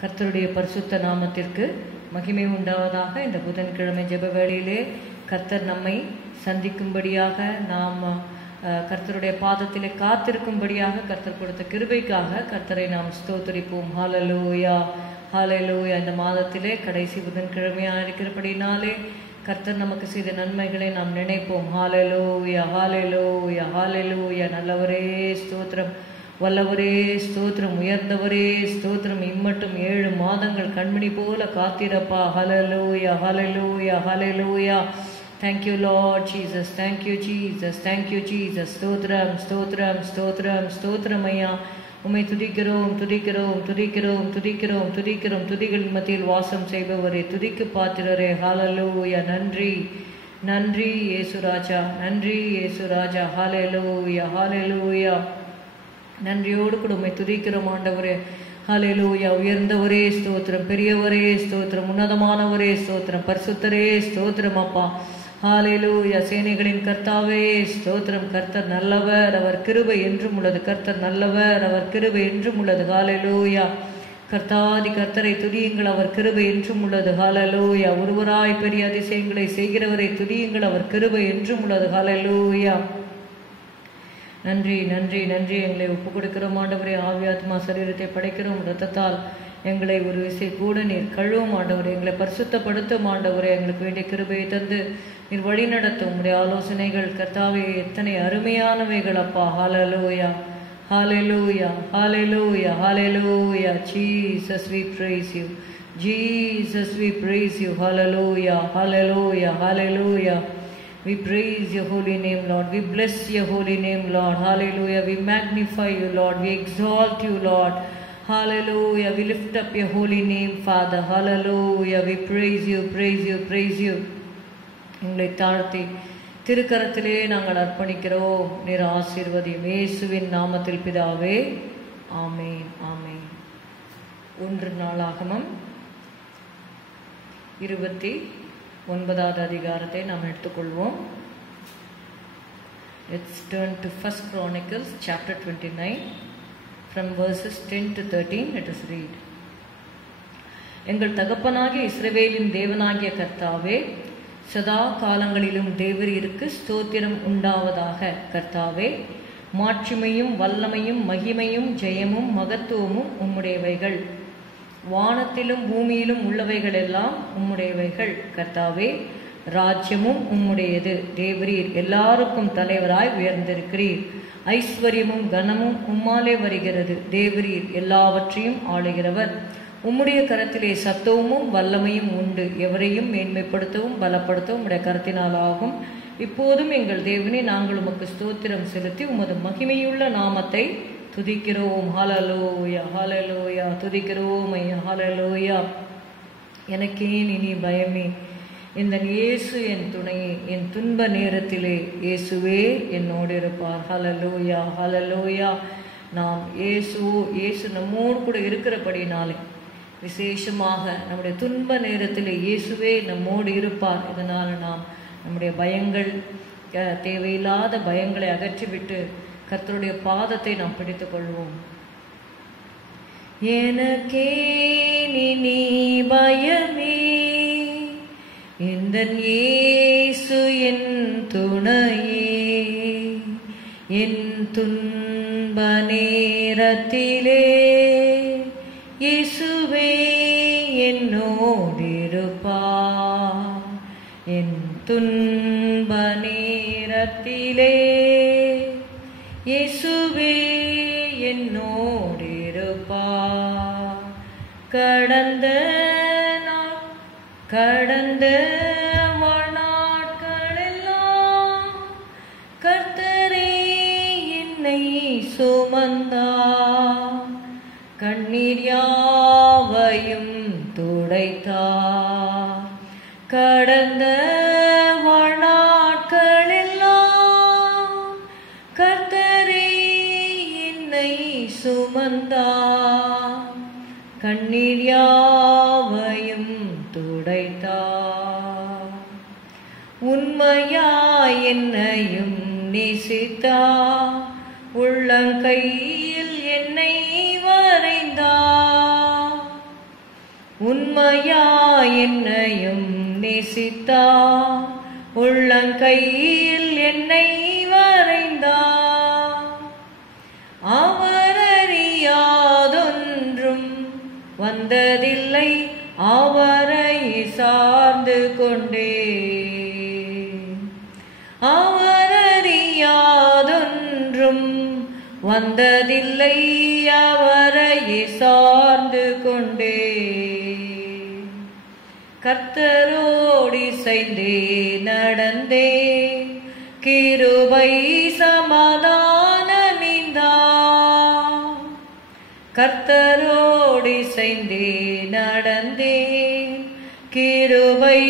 கர்த்தருடைய பரிசுத்த நாமத்திற்கு மகிமை உண்டாவதாக. இந்த புதன்கிழமை ஜெப வேளையிலே கர்த்தர் நம்மை சந்திக்கும்படியாக, நாம் கர்த்தருடைய பாதத்திலே காத்திருக்கும்படியாக கர்த்தர் கொடுத்த கிருபைக்காக கர்த்தரை நாம் ஸ்தோத்திரிப்போம். ஹல்லேலூயா, ஹல்லேலூயா. இந்த மாதத்திலே கடைசி புதன்கிழமையாக இருக்கிறபடினாலே கர்த்தர் நமக்கு செய்த நன்மைகளை நாம் நினைப்போம். ஹல்லேலூயா, ஹல்லேலூயா, ஹல்லேலூயா. நல்லவரே ஸ்தோத்திரம், வல்லவரே ஸ்தோத்திரம், உயர்ந்தவரே ஸ்தோத்திரம். இம்மட்டும் 7 மாதங்கள் கண்மணி போல காத்திரப்பா. ஹல்லேலூயா, hallelujah, hallelujah. Thank you Lord Jesus, thank you Jesus, thank you Jesus. ஸ்தோத்திரம், ஸ்தோத்திரம், ஸ்தோத்திரம், ஸ்தோத்திரம் ஐயா. உம்மை துதிக்கிறோம், துதிக்கிறோம், துதிக்கிறோம், துதிக்கிறோம், துதிக்கிறோம். துதிகளின் மத்தியில் வாசம் செய்பவரே, துதிக்கு பாத்திரரே. ஹல்லேலூயா. நன்றி, நன்றி இயேசு ராஜா, நன்றி இயேசு ராஜா. ஹல்லேலூயா, ஹல்லேலூயா. நன்றியோடு கூட உம்மை துதிக்கிறோம் ஆண்டவரே. ஹல்லேலூயா. உயர்ந்தவரே ஸ்தோத்திரம், பெரியவரே ஸ்தோத்திரம், உன்னதமானவரே ஸ்தோத்திரம், பரிசுத்தரே ஸ்தோத்திரம் அப்பா. ஹல்லேலூயா. சேனைகளின் கர்த்தாவே ஸ்தோத்திரம். கர்த்தர் நல்லவர், அவர் கிருபை என்றும் உள்ளது. கர்த்தர் நல்லவர், அவர் கிருபை என்றும் உள்ளது. ஹல்லேலூயா. கர்த்தாதி கர்த்தரை துதியுங்கள், அவர் கிருபை என்றும் உள்ளது. ஹல்லேலூயா. ஒருவராய் பெரிய அதிசயங்களை செய்கிறவரை துதியுங்கள், அவர் கிருபை என்றும் உள்ளது. ஹல்லேலூயா. நன்றி, நன்றி, நன்றி. எங்களை ஒப்பு கொடுக்கிறோம் ஆண்டவரே. ஆவியாத்மா சரீரத்தை படைக்கிறோம். இரத்தத்தால் எங்களை ஒரு விசை கூட நீர் கழுவும் ஆண்டவரே. எங்களை பரிசுத்தப்படுத்தும் ஆண்டவரே. எங்களுக்கு வேண்டிய கிருபையை தந்து நீர் வழி நடத்தும். உடைய ஆலோசனைகள் கர்த்தாவே எத்தனை அருமையானவைகள் அப்பா. Hallelujah, hallelujah, hallelujah, hallelujah. Jesus we praise you, Jesus we praise you. Hallelujah, hallelujah, hallelujah. We praise your holy name, Lord. We bless your holy name, Lord. Hallelujah. We magnify you, Lord. We exalt you, Lord. Hallelujah. We lift up your holy name, Father. Hallelujah. We praise you, praise you, praise you. எங்களை தாழ்த்தி திருக்கரத்திலே நாங்கள் அர்ப்பணிக்கிறோம். நீர் ஆசீர்வதியும். இயேசுவின் நாமத்தில் பிதாவே, ஆமென், ஆமென். 1 நாளாகமம் 29வது அதிகாரத்தை நாம் எடுத்துக்கொள்வோம். Let's turn to 1 Chronicles chapter 29 from verses 10 to 13. Let us read. எங்கள் தகப்பனாகிய இஸ்ரவேலின் தேவனாகிய கர்த்தாவே, சதா காலங்களிலும் தேவரீருக்கு ஸ்தோத்திரம் உண்டாவதாக. கர்த்தாவே, மாட்சிமையும் வல்லமையும் மகிமையும் ஜெயமும் மகத்துவமும் உம்முடையவைகள். வானத்திலும் பூமியிலும் உள்ளவைகள் எல்லாம் உம்முடையவைகள். கர்த்தாவே, ராஜ்யமும் உம்முடையது. தேவரீர் எல்லாருக்கும் தலைவராய் உயர்ந்திருக்கிறீர். ஐஸ்வர்யமும் கனமும் உம்மாலே வருகிறது. தேவரீர் எல்லாவற்றையும் ஆளுகிறவர். உம்முடைய கரத்திலே சத்துவமும் வல்லமையும் உண்டு. எவரையும் மேன்மைப்படுத்தவும் பலப்படுத்தவும் உம்முடைய கரத்தினால் ஆகும். இப்போதும் எங்கள் தேவனே, நாங்கள் உமக்கு ஸ்தோத்திரம் செலுத்தி உமது மகிமையுள்ள நாமத்தை துதிக்கிறோம். ஹல்லேலூயா, ஹல்லேலூயா. துதிக்கிறோம் ஐயா. ஹல்லேலூயா. எனக்கேன் இனி பயமே, இந்த இயேசு என் துணையே. என் துன்ப நேரத்திலே இயேசுவே என்னோடு இருப்பார். ஹல்லேலூயா, ஹல்லேலூயா. நாம் இயேசு நம்மோடு கூட இருக்கிறபடினாலே விசேஷமாக நம்முடைய துன்ப நேரத்திலே இயேசுவே நம்மோடு இருப்பார். இதனால் நாம் நம்முடைய பயங்கள், தேவையில்லாத பயங்களை அகற்றிவிட்டு கர்த்தருடைய பாதத்தை நாம் பிடித்துக் கொள்வோம். எனக்கேன் இனி பயமே, இந்த இயேசு என் துணையே. என் துன்ப நேரத்திலே இயேசுவே என்னோடிருப்பார். என் துன்ப நேரத்திலே இயேசுவே என்னோடிருப்பார். கடந்த நாட்களெல்லாம் கர்த்தரே என்னை சுமந்தார். கண்ணீர் யாவையும் துடைத்தார். கடந்த நாட்களெல்லாம் கர்த்தரே என்னை சுமந்தார். கண்ணீர் யாவையும் துடைத்தார். உண்மையாய் என்னையும் நேசித்தார். உள்ளங்கையில் என்னை வரைந்தார். உண்மையா என்னையும் நேசித்தார், உள்ளங்கையில் என்னை வரைந்தார். அவர் அறியாதொன்றும் வந்ததில்லை, அவரை சார்ந்து கொண்டே. அவர் அறியாதொன்றும் வந்ததில்லை, அவரை சார்ந்து கொண்டே. கர்த்தரோடு இசைந்தே நடந்தே, கிருபை சமாதானமிந்தார். கர்த்தரோடு இசைந்தே நடந்தே, கிருபை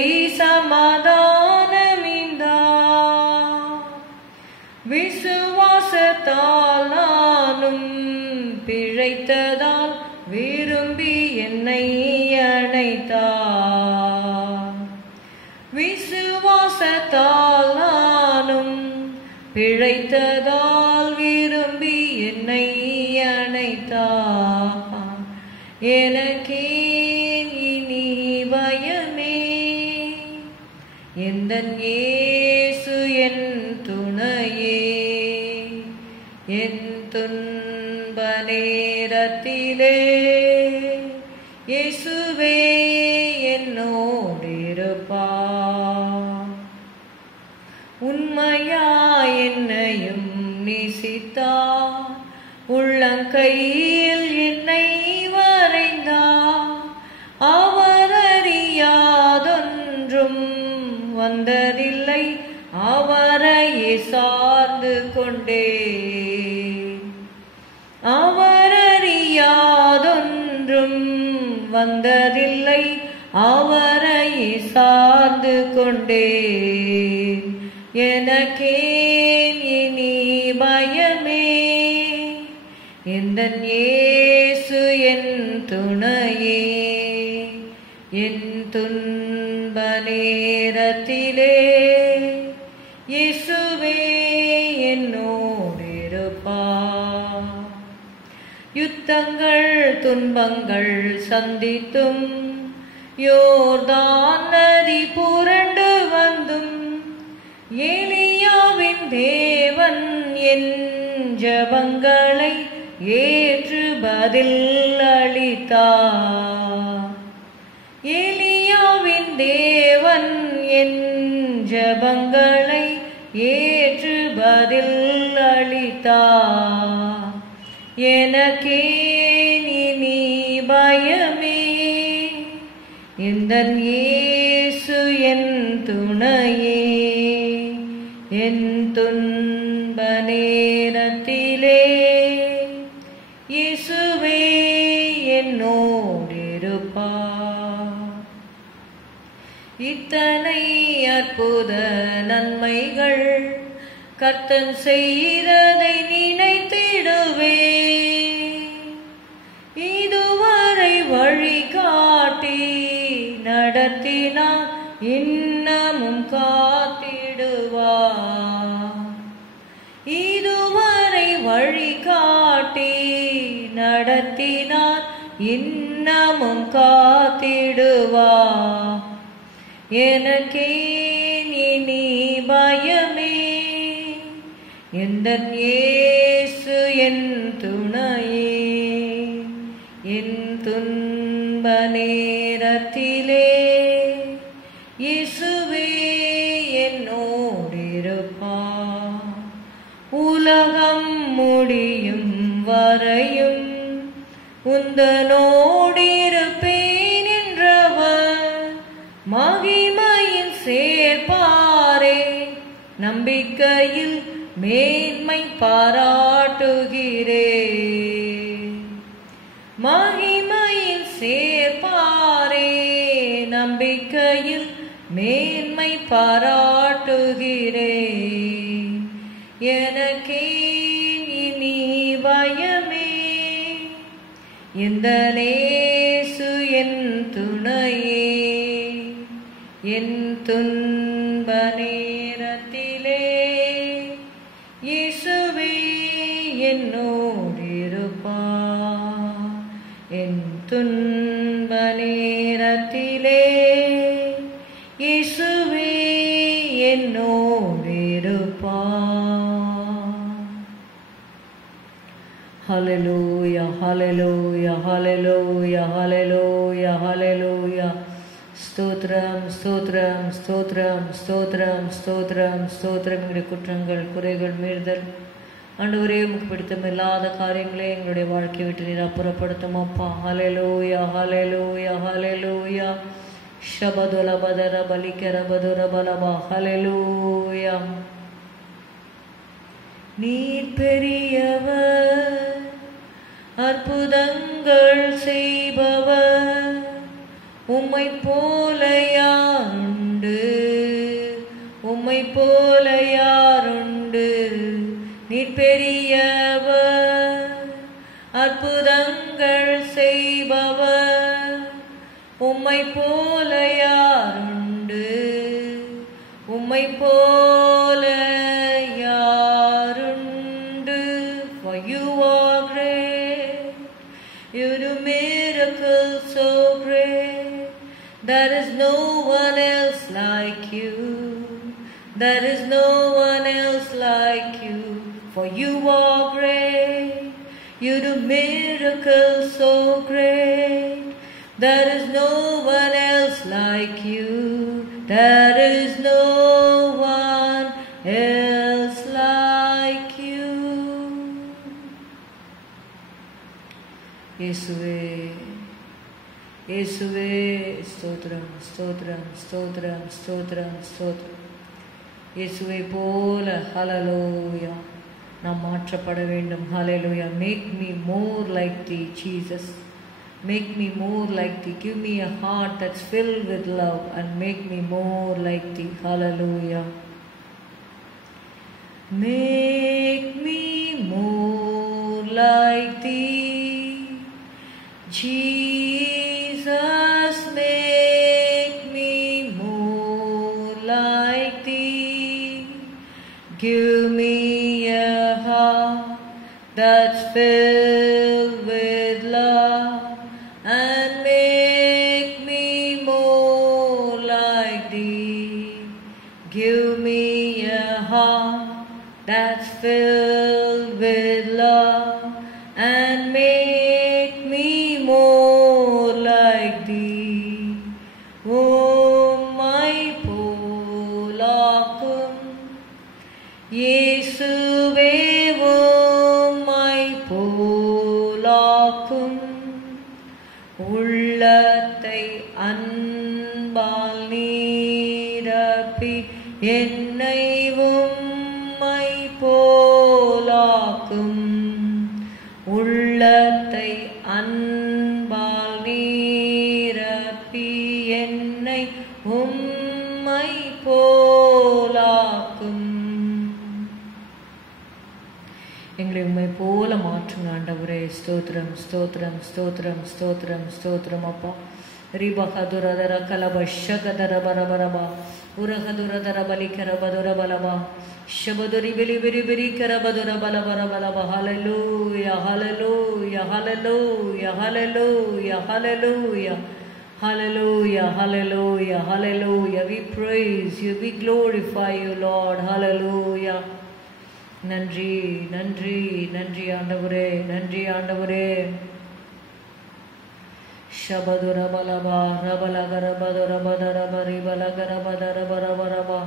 சமாதானமிந்தார். விசுவாசத்தால் நானும் பிழைத்ததால் விரும்பி என்னை அணைத்தார். விசுவாசத்தால் நானும் பிழைத்ததால் விரும்பி என்னை அணைத்தார். எனக்கேன் இனி பயமே, எந்தன் இயேசு என் துணையே. என் துன்ப நேரத்திலே இயேசுவே என்னோடிருப்பார். உண்மையா என்னையும் நேசித்தார், உள்ளங்கையில் என்னை வரைந்தார். அவர் அறியாதொன்றும் வந்ததில்லை, அவரை சார்ந்து கொண்டே. அவர் அறியாதொன்றும் வந்ததில்லை, அவரை சார்ந்து கொண்டே. எனக்கேன் இனி பயமே, எந்தன் இயேசு என் துணையே. என் துன்ப நேரத்திலே இயேசுவே என்னோடிருப்பார். யுத்தங்கள் துன்பங்கள் சந்தித்தும், யோர்தான் நதி புரண்டு வந்தும், எலியாவின் தேவன் என் ஜெபங்களை ஏற்று பதில் அளித்தார். எலியாவின் தேவன் என் ஜெபங்களை ஏற்று பதில் அளித்தார். எனக்கேன் இனி பயமே, எந்தன் இயேசு என் துணையே. என் துன்ப நேரத்திலே இயேசுவே என்னோடிருப்பார். இத்தனை அற்புத நன்மைகள் கர்த்தன் செய்ததை நினைத்திடுவே. இதுவரை வழிகாட்டி நடத்தினார், இன்னமும் காத்திடுவார். இதுவரை வழிகாட்டி நடத்தினார், இன்னமும் காத்திடுவார். எனக்கேன் இனி பயமே, எந்தன் இயேசு என் துணையே. என் துன்ப நேரத்திலே இயேசுவே என்னோடிருப்பார். உலகம் முடியும் வரையும் உந்தனோடிருப்பேன் என்றவர் மகிமையில் சேர்ப்பாரே. நம்பிக்கையில் மேன்மை பாராட்டுகிறே. மகிமையில் சேர்ப்பாரே, நம்பிக்கையில் மேன்மை பாராட்டுகிறே. எனக்கேன் இனி பயமே, எந்தன் இயேசு என் துணையே. என் துன்ப நேரத்திலே இயேசுவே என்னோடிருப்பார். என் துன்ப துன்ப நேரத்திலே இயேசுவே என்னோடு இருப்பார். ஹல்லேலூயா ஹல்லேலூயா ஹல்லேலூயா ஹல்லேலூயா ஹல்லேலூயா. ஸ்தோத்திரம் ஸ்தோத்திரம் ஸ்தோத்திரம் ஸ்தோத்திரம் ஸ்தோத்திரம் ஸ்தோத்திரம். எங்களுடைய குற்றங்கள் குறைகள் மீறுதல் ஆண்டவரே உமக்கு பிடித்தமில்லாத காரியங்களே எங்களுடைய வாழ்க்கையை விட்டு நீர் அப்புறப்படுத்தும் அப்பா. ஹல்லேலூயா ஹல்லேலூயா ஹல்லேலூயா. ஷபதுல பதர பலிக்கர பதுர பலபா. ஹல்லேலூயா. நீர் பெரியவர், அற்புதங்கள் செய்பவர், உம்மை போல யாருண்டு, உம்மை போல யாருண்டு. நீர் பெரியவர், அற்புதங்கள் செய்பவர், உம்மை போல யாருண்டு, உம்மை போல யாருண்டு. For you are great, you do miracles so great. There is no one else like you, there is no one else like you. For you are great, you do miracles so great. There is no one else like you, there is no one else like you. இயேசுவே இயேசுவே ஸ்தோத்திரம் ஸ்தோத்திரம் ஸ்தோத்திரம் ஸ்தோத்திரம் ஸ்தோத்திரம். இயேசுவை போல ஹல்லேலூயா நாம் மாற்றப்பட வேண்டும். Hallelujah. Make me more like the Jesus, make me more like thee. Give me a heart that's filled with love and make me more like thee. Hallelujah. Make me more like thee, Jesus. Make me more like thee. Give me a heart that's filled with love and make me more like thee. Give me a heart that's filled with love and make me more like thee. உம்மை போலாக்கும் இயேசுவே, உம்மை போலாக்கும். உள்ளத்தை அன்பால் நீரப்பி என்னை உம்மை போலாக்கும். உள்ளத்தை அன்பால் நீரப்பி என்னை உம்மை போலாக்கும். எங்களை உம்மை போல மாற்றுங்க ஆண்டவரே. ஸ்தோத்திரம் ஸ்தோத்திரம் ஸ்தோத்திரம் ஸ்தோத்திரம் ஸ்தோத்திரம் அப்பா. ரிபகதுரதர கலப ஷகதர பரபரபா உரகதுரதர பலிகர பதுர பலபா ஷபதுரி பிலி பிரி பிரி கர பதுர பல பர பலபா. ஹல்லேலூயா hallelujah hallelujah hallelujah hallelujah hallelujah hallelujah hallelujah. We praise you, we glorify you Lord. Hallelujah. நன்றி நன்றி நன்றி ஆண்டவரே, நன்றி ஆண்டவரே. ஷபதுர பலபா ரபலகர பதுர பதர பரி பலகர பதர பரபரபா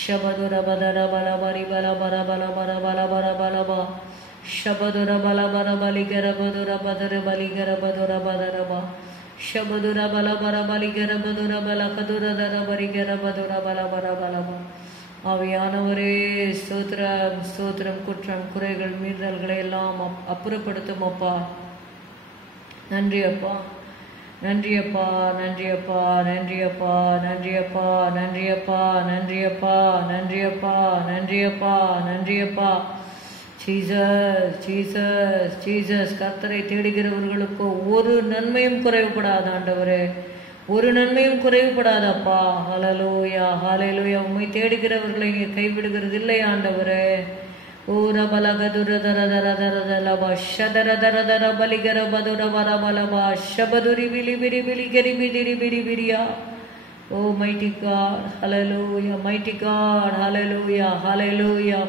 ஷபதுர பதர பலபரி பலபர பலபர பலபர பலபா ஷபதுர பலபர பலிகர பதுர பதர பலிகர பதுர பதரபா ஷபதுர பலபர பலிகர பதுர பலகதுர தர பரிகர பதுர பலபர பலபா. ஆவியானவரே ஸ்தோத்திரம் ஸ்தோத்திரம். குற்றம் குறைகள் மீறுதல்களை எல்லாம் அப்புறப்படுத்தும் அப்பா. நன்றி அப்பா, நன்றி அப்பா, நன்றி அப்பா, நன்றி அப்பா, நன்றி அப்பா, நன்றி அப்பா, நன்றி அப்பா, நன்றி அப்பா, நன்றி அப்பா, நன்றி அப்பா. Jesus Jesus Jesus. கர்த்தரை தேடுகிறவர்களுக்கு ஒரு நன்மையும் குறைவுபடாத ஆண்டவரே, ஒரு நன்மையும் குறைவுபடாதப்பா. ஹல்லேலூயா ஹல்லேலூயா. உம்மை தேடுகிறவர்களை நீர் கைவிடுகிறது இல்லை ஆண்டவரே. Ora balagadura dara dara dara dara ba shadara dara dara baligara badura bara balaba shabaduri bili bili bili gari bidiri biri biriya. Oh mighty God, hallelujah, mighty God, hallelujah, hallelujah.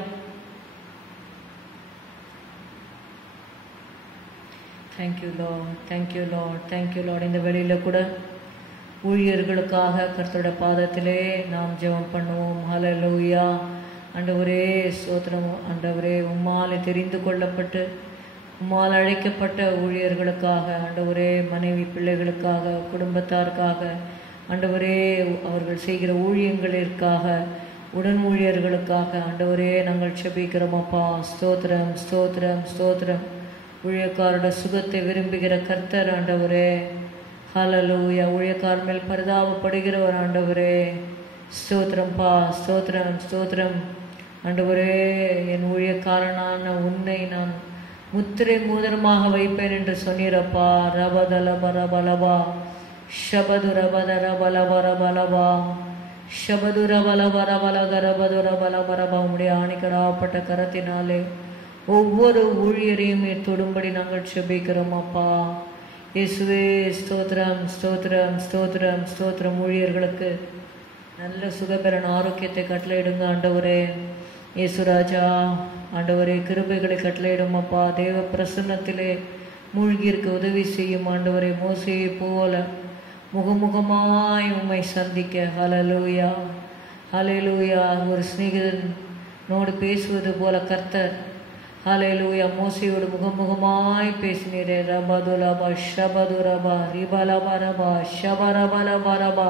Thank you Lord, thank you Lord, thank you Lord. இந்த வேளையில கூட ஊழியர்களுக்காக கர்த்தருடைய பாதத்திலே நாம் ஜெபம் பண்ணுவோம். ஹல்லேலூயா. ஆண்டவரே ஸ்தோத்திரம். ஆண்டவரே உம்மால் தெரிந்து கொள்ளப்பட்டு உம்மால் அழைக்கப்பட்ட ஊழியர்களுக்காக, ஆண்டவரே மனைவி பிள்ளைகளுக்காக, குடும்பத்தாருக்காக, ஆண்டவரே அவர்கள் செய்கிற ஊழியங்களிற்காக, உடன் ஊழியர்களுக்காக ஆண்டவரே நாங்கள் செபிக்கிறோம் அப்பா. ஸ்தோத்திரம் ஸ்தோத்திரம் ஸ்தோத்திரம். ஊழியக்காரோட சுகத்தை விரும்புகிற கர்த்தர் ஆண்டவரே. ஹல்லேலூயா. ஊழியக்கார் மேல் பரிதாபப்படுகிறவர் ஆண்டவரே. ஸ்தோத்திரம்பா, ஸ்தோத்திரம் ஸ்தோத்திரம். ஆண்டவரே என் ஊழியக்காரனான உன்னை நான் முத்திரை மோதிரமாக வைப்பேன் என்று சொன்னீரப்பா. ரபதலபரபலபா ஷபதுரபதரபலபரபலபா ஷபதுரபலபரபலகரபதுரபலபரபா. உம்முடைய ஆணிக்கடாப்பட்ட கரத்தினாலே ஒவ்வொரு ஊழியரையும் தொடும்படி நாங்கள் செபிக்கிறோம் அப்பா. இயேசுவே ஸ்தோத்திரம் ஸ்தோத்திரம் ஸ்தோத்திரம் ஸ்தோத்திரம். ஊழியர்களுக்கு நல்ல சுகபெறன் ஆரோக்கியத்தை கட்டளையிடுங்க ஆண்டவரே. இயேசுராஜா ஆண்டவரே கிருபைகளை கட்டளையிடும் அப்பா. தேவ பிரசன்னத்திலே மூழ்கி இருக்க உதவி செய்யும் ஆண்டவரே. மோசையை போல முகமுகமாய் உம்மை சந்திக்க. ஹல்லேலூயா ஹல்லேலூயா. ஒரு சிநேகிதனோடு பேசுவது போல கர்த்தர் ஹல்லேலூயா மோசையோடு முகமுகமாய் பேசினீரே. ரபதுலபா ஷபதுரபா ரிபலபரபா ஷபரபலபரபா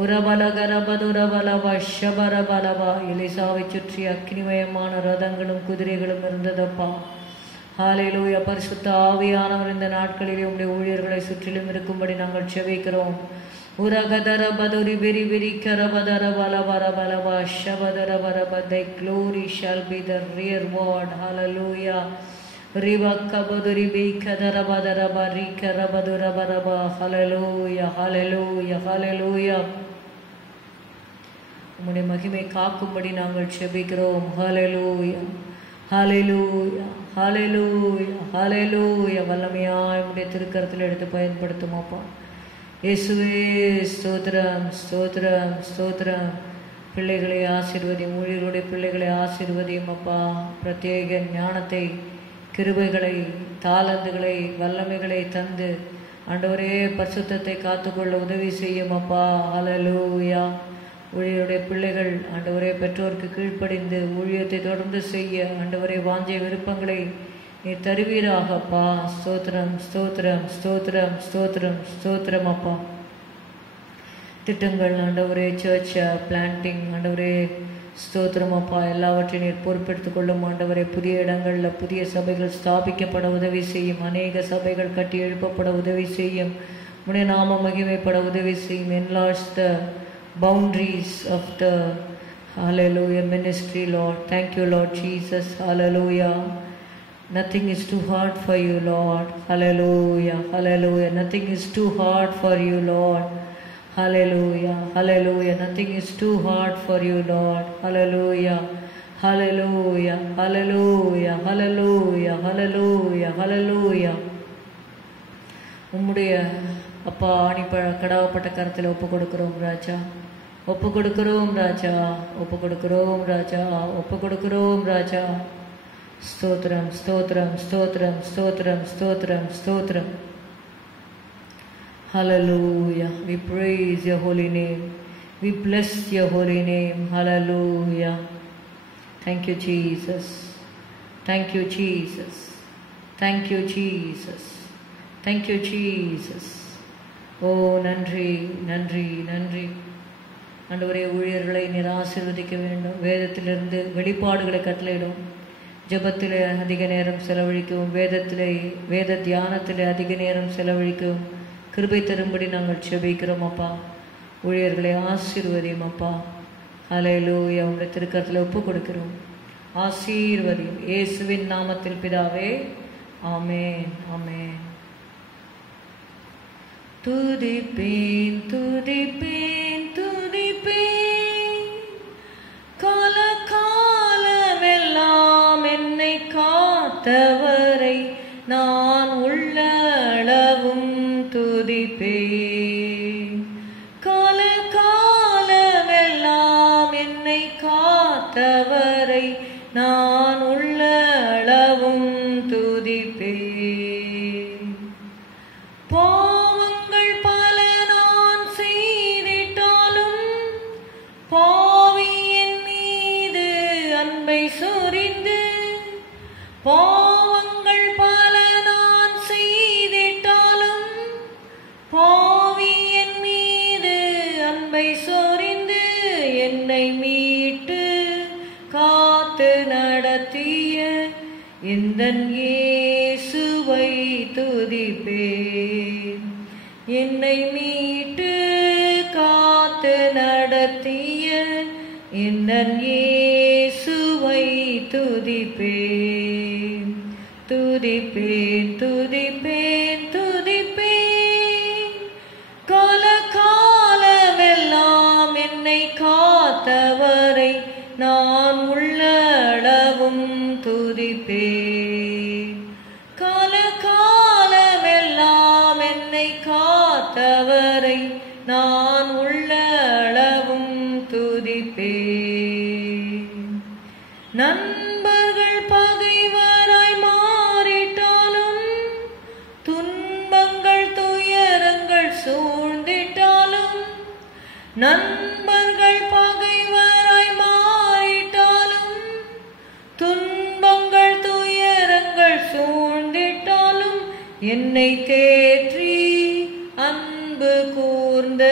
உரபலகரபதுரபலபா ஷபரபலபா. எலிசாவை சுற்றி அக்னிமயமான ரதங்களும் குதிரைகளும் இருந்ததப்பா. ஹல்லேலூயா. பரிசுத்த ஆவியானவர் இந்த நாட்களிலே உம்முடைய ஊழியர்களை சுற்றிலும் இருக்கும்படி நாங்கள் செபிக்கிறோம். உரகதரபதுரி விரி விரி கரபதரபலபரபலபா ஷபதரபரபா. Thy glory shall be the rearward. Hallelujah. ரிவக்கபதுரி பீக்கதரபதரபா ரிக்கரபதுரபரபா. Hallelujah hallelujah ஹல்லேலூயா. உம்முடைய மகிமை காக்கும்படி நாங்கள் செபிக்கிறோம். ஹல்லேலூயா ஹல்லேலூயா ஹல்லேலூயா ஹல்லேலூயா. வல்லமையாய் உம்முடைய திருக்கரத்தில் எடுத்து பயன்படுத்தும் அப்பா. இயேசுவே ஸ்தோத்திரம் ஸ்தோத்திரம் ஸ்தோத்திரம். பிள்ளைகளை ஆசீர்வதியும், ஊழியர்களுடைய பிள்ளைகளை ஆசீர்வதியும் அப்பா. பிரத்யேக ஞானத்தை, கிருபைகளை, தாளந்துகளை, வல்லமைகளை தந்து ஆண்டவரே பரிசுத்தத்தை காத்துக்கொள்ள உதவி செய்யும் அப்பா. ஹல்லேலூயா. ஊழியருடைய பிள்ளைகள் ஆண்டவரே பெற்றோருக்கு கீழ்ப்படிந்து ஊழியத்தை தொடர்ந்து செய்ய ஆண்டவரே வாஞ்சை விருப்பங்களை நீ தருவீராகப்பா. ஸ்தோத்திரம் ஸ்தோத்திரம் ஸ்தோத்திரம் ஸ்தோத்திரம் ஸ்தோத்திரம் அப்பா. திட்டங்கள் ஆண்டவரே சர்ச் பிளான்டிங் ஆண்டவரே ஸ்தோத்திரம் அப்பா. எல்லாவற்றையும் நீர் பொறுப்பெடுத்துக் கொள்ளும் ஆண்டவரே. புதிய இடங்களில் புதிய சபைகள் ஸ்தாபிக்கப்பட உதவி செய்யும். அநேக சபைகள் கட்டி எழுப்பப்பட உதவி செய்யும். உடைய நாம மகிமைப்பட உதவி செய்யும். enlarge the boundaries of the hallelujah ministry Lord. Thank you Lord Jesus. Hallelujah. Nothing is too hard for you Lord. Hallelujah hallelujah. Nothing is too hard for you Lord. Hallelujah hallelujah. Nothing is too hard for you Lord. Hallelujah hallelujah hallelujah hallelujah hallelujah hallelujah. உம்முடைய அப்பா கடாவப்பட்ட கரத்தில் ஒப்பு கொடுக்கிறோம் ராஜா. ஒப்பு கொடுக்கிறோம் ராஜா. ஒப்பு கொடுக்கிறோம் ராஜா. ஒப்பு கொடுக்கிறோம் ராஜா. ஸ்தோத்திரம் ஸ்தோத்திரம் ஸ்தோத்திரம் ஸ்தோத்திரம் ஸ்தோத்திரம் ஸ்தோத்திரம். Hallelujah. We praise your holy name. We bless your holy name. Hallelujah. Thank you Jesus. Thank you Jesus. Thank you Jesus. Thank you Jesus. Oh நன்றி நன்றி நன்றி. ஆண்டவரே ஊழியர்களை நீர் ஆசீர்வதிக்க வேண்டும். வேதத்திலிருந்து வெளிப்பாடுகளை கட்டளையிடும். ஜெபத்திலே அதிக நேரம் செலவழிக்கவும், வேத தியானத்திலே அதிக நேரம் செலவழிக்கவும் கிருபை தரும்படி நாங்கள் செபிக்கிறோம் அப்பா. ஊழியர்களை ஆசீர்வதியும் அப்பா. ஹல்லேலூயா. உங்களுடைய திருக்கரத்தில் ஒப்பு கொடுக்கிறோம். ஆசீர்வதியும் இயேசுவின் நாமத்தில் பிதாவே. ஆமென் ஆமென். துதிப்பேன் துதிப்பேன் துதிப்பேன் காலகாலமெல்லாம் துதிப்பேன். கால காலமெல்லாம் என்னை காத்தவரை நான் உள்ள அளவும் துதிப்பேன். பாவங்கள் பல நான் செய்திட்டாலும் பாவி என் மீது அன்பை சொரிந்து, பாவங்கள் பல நான் செய்திட்டாலும் பாவி என் மீது அன்பை சொரிந்து என்னை மீட்டு காத்து நடத்திய எந்தன் இயேசுவை துதிப்பேன். என்னை மீட்டு காத்து நடத்திய எந்தன் இயேசுவை துதிப்பேன். துதிப்பேன் துதிப்பேன் துதிப்பேன். கால காலமெல்லாம் என்னை காத்தவரை நான் உள்ள அளவும் துதிப்பேன். கால காலமெல்லாம் என்னை காத்தவரை நான் உள்ள அளவும் துதிப்பேன். நண்பர்கள் பகைவராய் மாறிட்டாலும், துன்பங்கள் துயரங்கள் சூழ்ந்திட்டாலும், நண்பர்கள் பகைவராய் மாறிட்டாலும், துன்பங்கள் துயரங்கள் சூழ்ந்திட்டாலும், என்னை தேற்றி அன்பு கூர்ந்த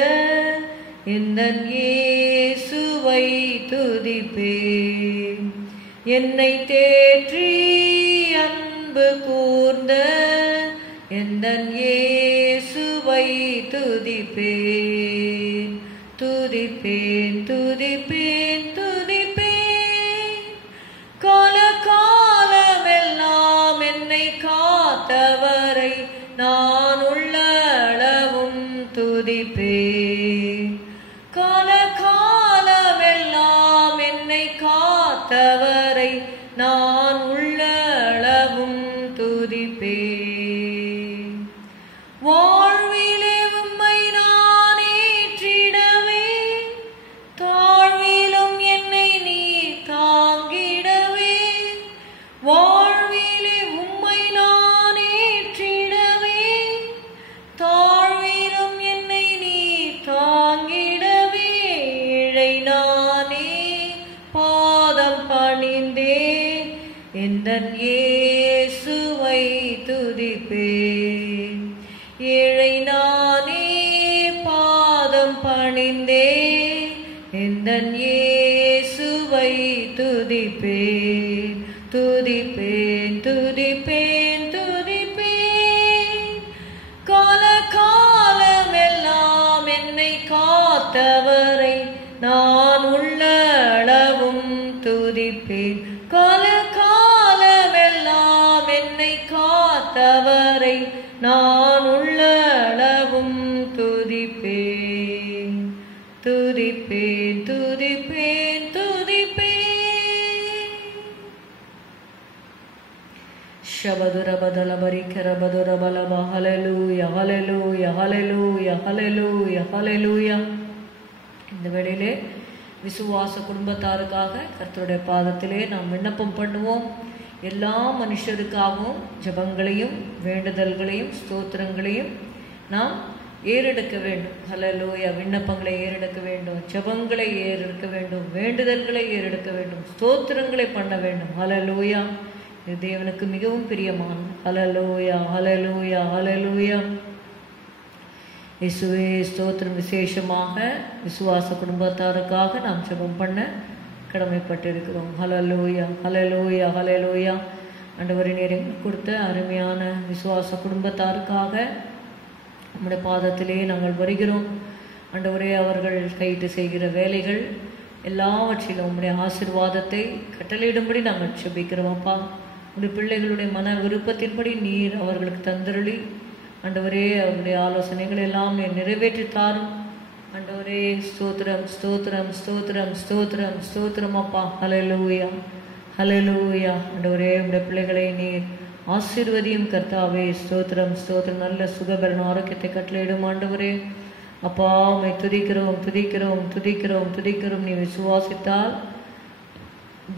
எந்தன் இயேசுவை துதிப்பேன். என்னை தேற்றி அன்பு கூர்ந்த எந்தன் இயேசுவை துதிப்பேன். துதிப்பேன் துதிப்பேன் துதிப்பேன். கால காலமெல்லாம் என்னை காத்தவரை நான் உள்ள அளவும் துதிப்பேன். கால காலமெல்லாம் என்னை காத்தவரை நான் உள்ள அளவும் துதிப்பேன். வாழ்விலே உம்மை நான் ஏற்றிடவே, தாழ்விலும் என்னை நீ தாங்கிடவே. வாழ்விலே உம்மை நான் ஏற்றிடவே, தாழ்விலும் என்னை நீ தாங்கிடவே. இழை நானே பாதம் பணிந்தேன் எந்தன் இயேசுவை துதிப்பேன். ஏழை நானே பாதம் பணிந்தேன் எந்தன் இயேசுவை துதிப்பேன். துதிப்பேன் துதிப்பேன் துதிப்பேன். கால காலமெல்லாம் என்னை காத்தவரை நான் உள்ள அளவும் துதிப்பேன். கால காலமெல்லாம் என்னை காத்தவரை நான் உள்ள அளவும் துதிப்பேன். துதிப்பேன் துதிப்பேன் துதிப்பேன். ಶಬದುರ ಬದಲ ಬರಿಕೆರ ಬದುರ ಬಲಬ ஹல்லேலூய ஹல்லேலூய ஹல்லேலூய ஹல்லேலூய ஹல்லேலூய. இந்த வேளையிலே விசுவாச குடும்பத்தாருக்காக கர்த்தருடைய பாதத்திலே நாம் விண்ணப்பம் பண்ணுவோம். எல்லா மனுஷருக்காகவும் ஜெபங்களையும் வேண்டுதல்களையும் ஸ்தோத்திரங்களையும் நாம் ஏறெடுக்க வேண்டும். ஹல்லேலூயா. விண்ணப்பங்களை ஏறெடுக்க வேண்டும், ஜெபங்களை ஏறெடுக்க வேண்டும், வேண்டுதல்களை ஏறெடுக்க வேண்டும், ஸ்தோத்திரங்களை பண்ண வேண்டும். ஹல்லேலூயா. இது தேவனுக்கு மிகவும் பிரியமான. ஹல்லேலூயா ஹல்லேலூயா ஹல்லேலூயா. இயேசுவே ஸ்தோத்திரம். விசேஷமாக விசுவாச குடும்பத்தாருக்காக நாம் ஜெபம் பண்ண கடமைப்பட்டிருக்கிறோம். ஹல்லேலூயா ஹல்லேலூயா ஹல்லேலூயா. ஆண்டவரே, நீர் எங்களுக்கு கொடுத்த அருமையான விசுவாச குடும்பத்தாருக்காக நம்முடைய பாதத்திலே நாங்கள் வருகிறோம். ஆண்டவரே, அவர்கள் கையிட்டு செய்கிற வேலைகள் எல்லாவற்றிலும் உம்முடைய ஆசீர்வாதத்தை கட்டளையிடும்படி நாங்கள் ஜெபிக்கிறோம். அப்பா, உடைய பிள்ளைகளுடைய மன விருப்பத்தின்படி நீர் அவர்களுக்கு தந்தருளி ஆண்டவரே அவருடைய ஆலோசனைகள் எல்லாம் நீர் நிறைவேற்றி தாரும். ஆண்டவரே, ஸ்தோத்திரம் ஸ்தோத்திரம் ஸ்தோத்திரம் ஸ்தோத்திரம் ஸ்தோத்திரம் அப்பா. Hallelujah hallelujah. ஆண்டவரே, உடைய பிள்ளைகளை நீர் ஆசீர்வதியும் கர்த்தாவே. ஸ்தோத்திரம் ஸ்தோத்திரம். நல்ல சுகபலன் ஆரோக்கியத்தை கட்டளையிடும் ஆண்டவரே. அப்பா உம்மை துதிக்கிறோம் துதிக்கிறோம் துதிக்கிறோம் துதிக்கிறோம். நீ விசுவாசித்தால்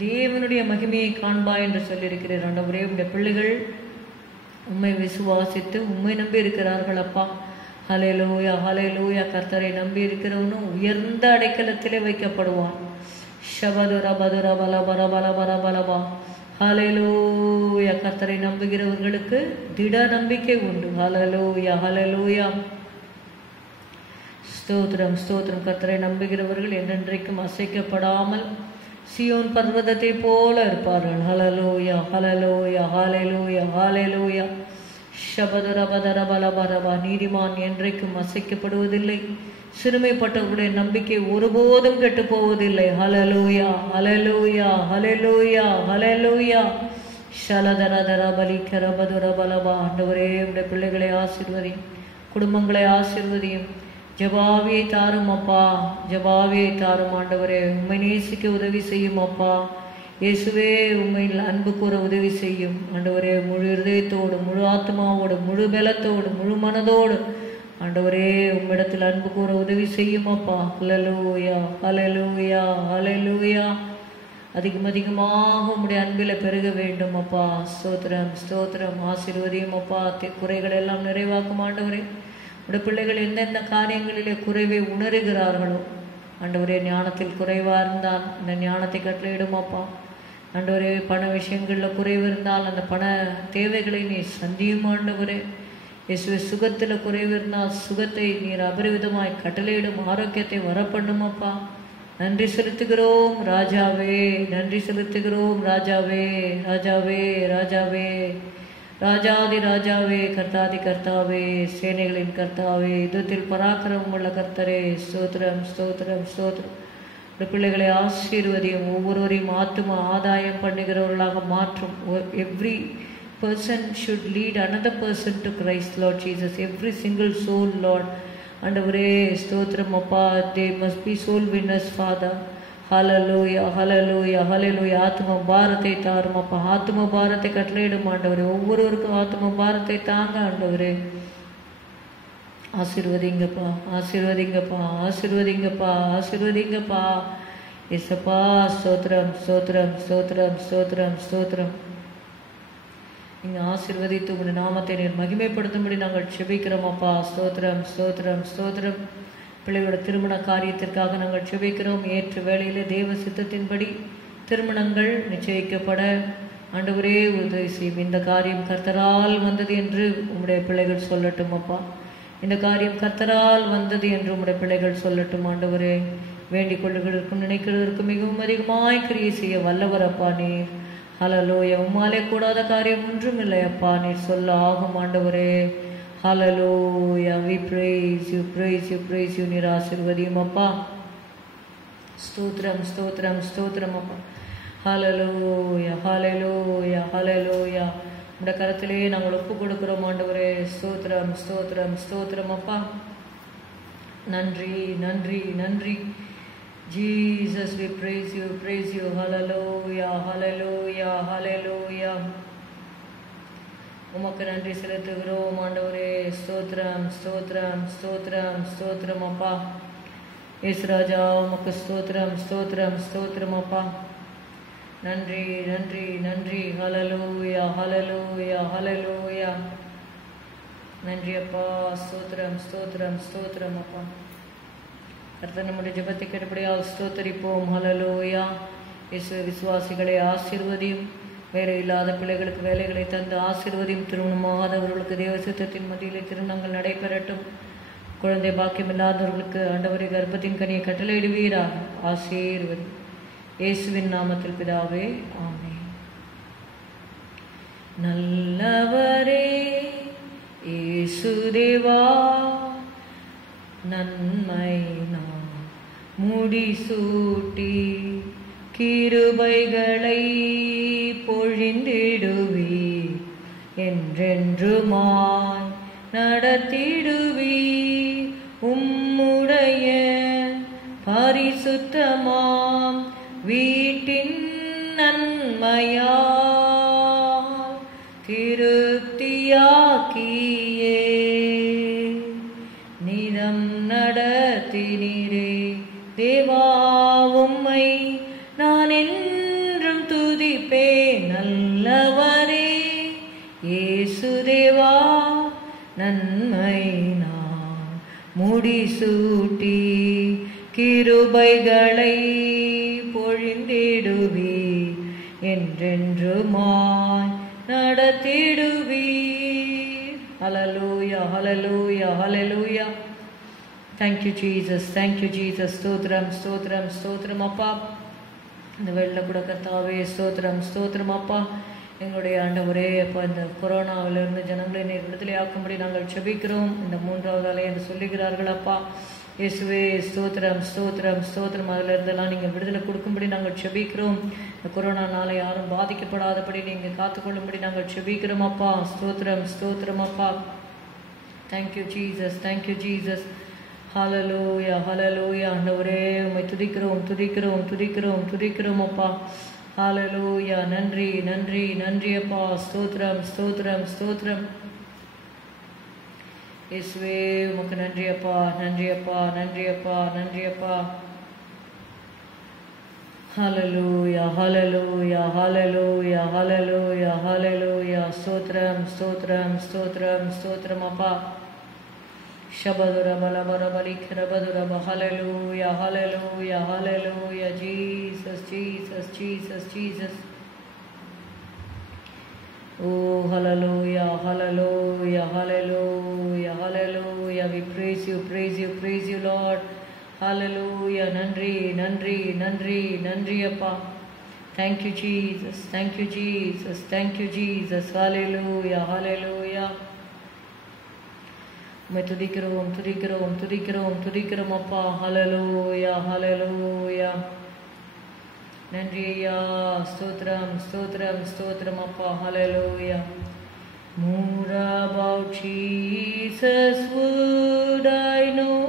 தேவனுடைய மகிமையை காண்பாய் என்று சொல்லியிருக்கிறீர் ஆண்டவரே. உம்முடைய பிள்ளைகள் உம்மை விசுவாசித்து உம்மை நம்பி இருக்கிறார்கள் அப்பா. ஹல்லேலூயா ஹல்லேலூயா. கர்த்தரை நம்பி இருக்கிறவனும் உயர்ந்த அடைக்கலத்திலே வைக்கப்படுவான். ஷபதுர பதுர பல பல பல பல பலபா. ஹல்லேலூயா. கர்த்தரை நம்புகிறவர்களுக்கு திட நம்பிக்கை உண்டு. ஹல்லேலூயா ஹல்லேலூயா. ஸ்தோத்திரம் ஸ்தோத்திரம். கர்த்தரை நம்புகிறவர்கள் என்றென்றைக்கும் அசைக்கப்படாமல் சியோன் பர்வதத்தை போல இருப்பார்கள். ஹல்லேலூயா ஹல்லேலூயா ஹல்லேலூயா ஹல்லேலூயா. ஷபதர பதர பலபரபா. நீதிமான் என்றைக்கும் அசைக்கப்படுவதில்லை. சிறுமைப்பட்டவர்களுடைய நம்பிக்கை ஒருபோதும் கெட்டு போவதில்லை. ஹல்லேலூயா ஹல்லேலூயா ஹல்லேலூயா ஹல்லேலூயா. ஷலதரதர பலிக்கர பதுர பலபா. ஆண்டவரே உடைய பிள்ளைகளை ஆசீர்வதியும், குடும்பங்களை ஆசீர்வதியும். ஜபாவியை தாரும் அப்பா, ஜபாவியை தாரும் ஆண்டவரே. உம்மை நேசிக்க உதவி செய்யும் அப்பா. இயேசுவே உம்மையில் அன்பு கூற உதவி செய்யும் ஆண்டவரே. முழு இருதயத்தோடு, முழு ஆத்மாவோடு, முழு பலத்தோடு, முழு மனதோடு ஆண்டவரே உம்மிடத்தில் அன்பு கூற உதவி செய்யும் அப்பா. ஹல்லேலூயா ஹல்லேலூயா ஹல்லேலூயா. அதிகம் அதிகமாக உம்முடைய அன்பில் பெருக வேண்டும் அப்பா. ஸ்தோத்திரம் ஸ்தோத்திரம். ஆசீர்வதியும் அப்பா. குறைகள் எல்லாம் நிறைவாக்கும் ஆண்டவரே. உடைய பிள்ளைகள் எந்தெந்த காரியங்களிலே குறைவை உணர்கிறார்களோ ஆண்டவரே, ஞானத்தில் குறைவாக இருந்தால் அந்த ஞானத்தை கட்டளையிடும் அப்பா. ஆண்டவரே, பண விஷயங்களில் குறைவு இருந்தால் அந்த பண தேவைகளை நீ சந்தியும் ஆண்டவரே. இயேசுவே, சுகத்தில் குறைவு இருந்தால் சுகத்தை நீர் அபரிவிதமாய் கட்டளையிடும், ஆரோக்கியத்தை வரப்பண்ணும் அப்பா. நன்றி செலுத்துகிறோம் ராஜாவே, நன்றி செலுத்துகிறோம் ராஜாவே, ராஜாவே ராஜாவே, ராஜாதி ராஜாவே, கர்த்தாதி கர்த்தாவே, சேனைகளின் கர்த்தாவே, யுத்தத்தில் பராக்கிரமம் உள்ள கர்த்தரே. ஸ்தோத்திரம் ஸ்தோத்திரம் ஸ்தோத்திரம். பிள்ளைகளை ஆசீர்வதியும். ஒவ்வொருவரையும் ஆத்தும ஆதாயம் பண்ணுகிறவர்களாக மாற்றும். Every person should lead another person to Christ, Lord Jesus. Every single soul, Lord. ஆண்டவரே ஸ்தோத்திரம் அப்பா. They must be soul winners, Father. Hallelujah hallelujah ஹல்லேலூயா. ஆத்ம பாரத்தை தாரும் அப்பா. ஆத்ம பாரத்தை கட்டளையிடும் ஆண்டவரே. ஒவ்வொருவருக்கும் ஆத்ம பாரத்தை தாங்க ஆண்டவரே. ஆசீர்வதிங்கப்பா ஆசீர்வதிங்கப்பா ஆசீர்வதிங்கப்பா ஆசீர்வதிங்கப்பா. இயேசுப்பா ஸ்தோத்திரம் ஸ்தோத்திரம் ஸ்தோத்திரம் ஸ்தோத்திரம் ஸ்தோத்திரம். நீங்கள் ஆசீர்வதித்து உங்களுடைய நாமத்தை நீர் மகிமைப்படுத்தும்படி நாங்கள் செபிக்கிறோம் அப்பா. ஸ்தோத்திரம் ஸ்தோத்திரம் ஸ்தோத்திரம். பிள்ளைகளோட திருமண காரியத்திற்காக நாங்கள் செபிக்கிறோம். ஏற்ற வேளையிலே தேவ சித்தத்தின்படி திருமணங்கள் நிச்சயிக்கப்பட ஆண்டவரே உதவி செய்யும். இந்த காரியம் கர்த்தரால் வந்தது என்று உம்முடைய பிள்ளைகள் சொல்லட்டும் அப்பா. இந்த காரியம் கர்த்தரால் வந்தது என்று உம்முடைய பிள்ளைகள் சொல்லட்டும் ஆண்டவரே. வேண்டிக் கொள்ளுவதற்கும் நினைக்கிறதற்கும் மிகவும் அதிகமாய் கிரியை செய்ய வல்லவர் அப்பா நீர். ஹல்லேலூயா. உம்மாலே கூடாத காரியம் ஒன்றும் இல்லை அப்பா. நீர் சொல்ல ஆகும் ஆண்டவரே. Hallelujah. We praise you, praise you, praise you. நீர் ஆசீர்வதியும் அப்பா. ஸ்தோத்திரம் ஸ்தோத்திரம் ஸ்தோத்திரம் அப்பா. ஹல்லேலூயா ஹல்லேலூயா ஹல்லேலூயா. இந்த கரத்திலே நாங்கள் ஒப்பு கொடுக்கிறோம் ஆண்டவரே. ஸ்தோத்திரம் ஸ்தோத்திரம் ஸ்தோத்திரம் அப்பா. நன்றி நன்றி நன்றி. Jesus, we praise you, praise you. Hallelujah hallelujah hallelujah. உமக்கு நன்றி செலுத்துகிறோம் ஆண்டவரே. ஸ்தோத்திரம் ஸ்தோத்திரம் ஸ்தோத்திரம் ஸ்தோத்திரம் அப்பா. இயேசுராஜா உமக்கு ஸ்தோத்திரம் ஸ்தோத்திரம் ஸ்தோத்திரம் அப்பா. நன்றி நன்றி நன்றி. ஹல்லேலூயா ஹல்லேலூயா ஹல்லேலூயா. நன்றி அப்பா. ஸ்தோத்திரம் ஸ்தோத்திரம் ஸ்தோத்திரம் அப்பா. கர்த்தர் நம்முடைய ஜெபத்தை கேட்டபடியால் ஸ்தோத்தரிப்போம். ஹல்லேலூயா. இயேசு விசுவாசிகளை ஆசீர்வதியும். வேலை இல்லாத பிள்ளைகளுக்கு வேலைகளை தந்து ஆசீர்வதியும். திருமணமாகாதவர்களுக்கு தேவ சித்தத்தின் மத்தியிலே திருமணங்கள் நடைபெறட்டும். குழந்தை பாக்கியம் இல்லாதவர்களுக்கு ஆண்டவரை கர்ப்பத்தின் கனியை கட்டளையிடுவீராக. ஆசீர்வதி. இயேசுவின் நாமத்தில் பிதாவே, ஆமென். நல்லவரே இயேசுதேவா, நன்மை நான் முடிசூட்டி கிருபைகளை பொழிந்திடுவி, என்றென்றுமாய் நடத்திடுவி. உம்முடைய பரிசுத்தமாம் வீட்டின் நன்மையால் திரு புனிதம் நடத்தினீரே. தேவா உம்மை நான் என்றும் துதிப்பேன் நல்லவரே. இயேசு தேவா நன்மை நான் முடிசூட்டி கிருபைகளை பொழிந்திடுவி என்றென்றுமாய் நடத்திடுவீர். ஹல்லேலூயா hallelujah hallelujah. Thank you Jesus, thank you Jesus. ஸ்தோத்திரம் ஸ்தோத்திரம் ஸ்தோத்திரம் அப்பா. இந்த வெள்ள கூட கர்த்தாவே ஸ்தோத்திரம் ஸ்தோத்திரம் அப்பா. எங்களுடைய ஆண்டவரே அப்பா, இந்த கொரோனாவிலிருந்து ஜனங்களை நீர் விடுதலையாக்கும்படி நாங்கள் செபிக்கிறோம். இந்த 3வது அலை என்று சொல்லுகிறார்கள் அப்பா. இயேசுவே ஸ்தோத்திரம் ஸ்தோத்திரம் ஸ்தோத்திரம். அதில் இருந்தெல்லாம் நீங்கள் விடுதலை கொடுக்கும்படி நாங்கள் செபிக்கிறோம். இந்த கொரோனானால யாரும் பாதிக்கப்படாதபடி நீங்கள் காத்துக்கொள்ளும்படி நாங்கள் செபிக்கிறோம் அப்பா. ஸ்தோத்திரம் ஸ்தோத்திரம் அப்பா. Thank you Jesus, thank you Jesus. Hallelujah hallelujah. ஆண்டவரே உம்மை துதிக்கிறோம் துதிக்கிறோம் துதிக்கிறோம் துதிக்கிறோம் அப்பா. ஹல்லேலூயா. நன்றி நன்றி நன்றி அப்பா. ஸ்தோத்திரம் ஸ்தோத்திரம் ஸ்தோத்திரம். இயேசுவே உமக்கு நன்றி அப்பா நன்றி அப்பா நன்றி அப்பா நன்றி அப்பா. ஹல்லேலூயா ஹல்லேலூயா ஹல்லேலூயா ஹல்லேலூயா ஹல்லேலூயா. ஸ்தோத்திரம் ஸ்தோத்திரம் ஸ்தோத்திரம் ஸ்தோத்திரம் அப்பா. Shabadurabalabarabalikrabaduraba. Hallelujah, hallelujah, hallelujah. Jesus, Jesus, Jesus, Jesus. Oh, hallelujah, hallelujah, hallelujah, hallelujah. We praise you, praise you, praise you, Lord. Hallelujah. Nandri, nandri, nandri, nandri appa. Thank you, Jesus. Thank you, Jesus. Thank you, Jesus. Hallelujah, hallelujah. உம்மை துதிக்கிறோம் துதிக்கிறோம் துதிக்கிறோம் துதிக்கிறோம் அப்பா. Hallelujah ஹல்லேலூயா. நன்றி ஐயா. ஸ்தோத்திரம் ஸ்தோத்திரம் ஸ்தோத்திரம் அப்பா. ஹல்லேலூயா. More about Jesus would I know,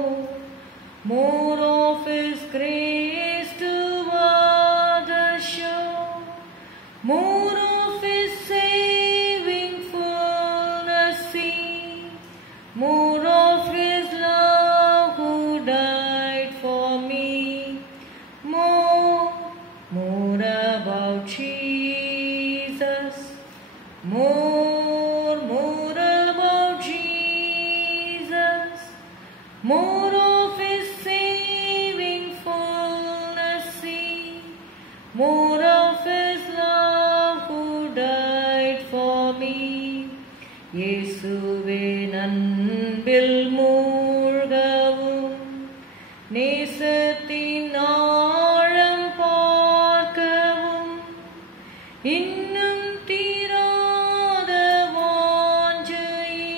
more of His grace to others show, more of His saving fullness see, more of His love who died for me, more about Jesus, more about Jesus, more of His saving fullness see, more of His love who died for me. இயேசுவே அன்பில் மூழ்கவும் நேசத்தின் ஆழம் பார்க்கவும் இன்னும் தீராத வாஞ்சையே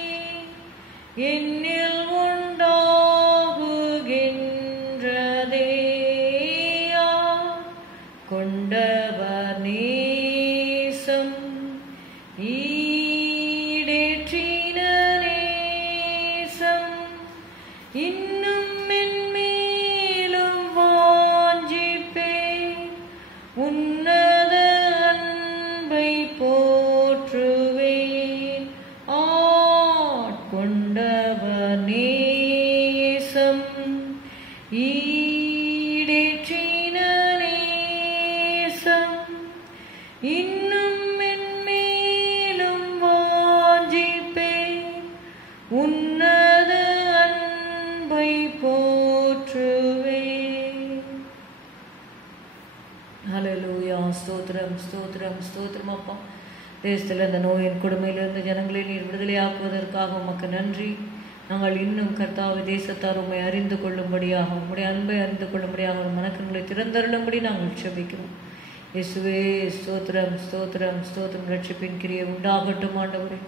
என்னில் உண்டாகுகின்றதேயா. கொண்டவர் நேசம் இன்னும் மென்மேலும் வாஞ்சிப்பேன் உன்னத அன்பை போற்றுவேன். ஆட்கொண்டவர் நேசம் ஈடேற்றின நேசம் இன்னும் மென்மேலும் வாஞ்சிப்பேன் உன்னத போற்றுவேன். ஹல்லேலூயா. ஸ்தோத்திரம் ஸ்தோத்திரம் ஸ்தோத்திரம் அப்பா. தேசத்தில் இந்த நோயின் கொடுமையிலிருந்து ஜனங்களை நீர் விடுதலையாக்குவதற்காக உமக்கு நன்றி. நாங்கள் இன்னும் கர்த்தாவை தேசத்தார் உம்மை அறிந்து கொள்ளும்படியாக, உம்முடைய அன்பை அறிந்து கொள்ளும்படியாக மனக்கண்களை திறந்தருளும்படி நாங்கள் செபிக்கிறோம். இயேசுவே ஸ்தோத்திரம் ஸ்தோத்திரம் ஸ்தோத்திரம். ரட்சிப்பின் கிரியை உண்டாகட்டும் ஆண்டவரே.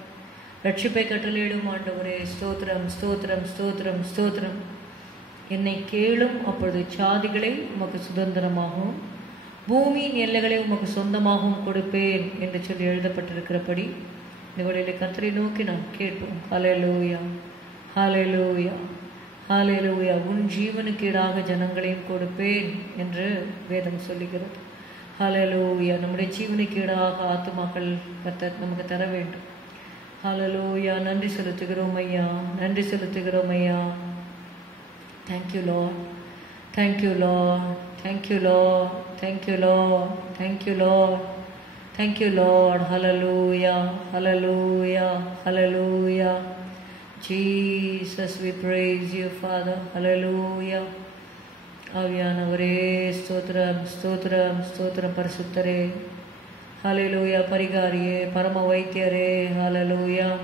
ரட்சிப்பை கட்டளையிடும் ஆண்டவரே. ஸ்தோத்திரம் ஸ்தோத்திரம் ஸ்தோத்திரம் ஸ்தோத்திரம். என்னை கேளும், அப்பொழுது சாதிகளை உமக்கு சுதந்திரமாகவும் பூமியின் எல்லைகளை உமக்கு சொந்தமாகவும் கொடுப்பேன் என்று சொல்லி எழுதப்பட்டிருக்கிறபடி இந்த வேளையிலே கர்த்தரை நோக்கி நாம் கேட்போம். ஹல்லேலூயா ஹல்லேலூயா ஹல்லேலூயா. உன் ஜீவனுக்கு ஈடாக ஜனங்களையும் கொடுப்பேன் என்று வேதம் சொல்லுகிறது. ஹல்லேலூயா. நம்முடைய ஜீவனுக்கு ஈடாக ஆத்துமாக்கள் கர்த்தர் நமக்கு தர வேண்டும். ஹல்லேலூயா. நன்றி செலுத்துகிறோம் ஐயா, நன்றி செலுத்துகிறோம் ஐயா. Thank you, Lord. Thank you, Lord. Thank you, Lord. Thank you, Lord. Thank you, Lord. Thank you, Lord. Hallelujah. Hallelujah. Hallelujah. Jesus, we praise you, Father. Hallelujah. ஆவியானவரே ஸ்தோத்திரம் ஸ்தோத்திரம் ஸ்தோத்திரம் பரிசுத்தரே. ஹல்லேலூயா. பரிகாரியே, பரம வைத்தியரே. ஹல்லேலூயா.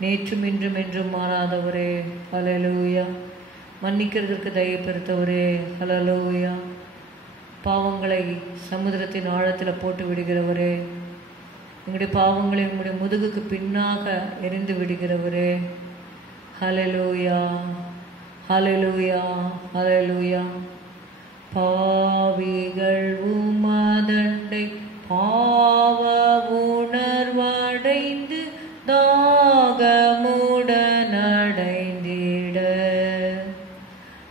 நேற்றும் இன்றும் என்றும் மாறாதவரே. ஹல்லேலூயா. மன்னிக்கிறதுக்கு தயை பெருத்தவரே. ஹல்லேலூயா. பாவங்களை சமுத்திரத்தின் ஆழத்தில் போட்டு விடுகிறவரே. எங்களுடைய பாவங்களை உங்களுடைய முதுகுக்கு பின்னாக எரிந்து விடுகிறவரே. ஹல்லேலூயா. ஹல்லேலூயா. ஹல்லேலூயா. பாவிகள் உமதண்டை பாவ உணர்வடைந்து தாகமுடன் அடைந்திட,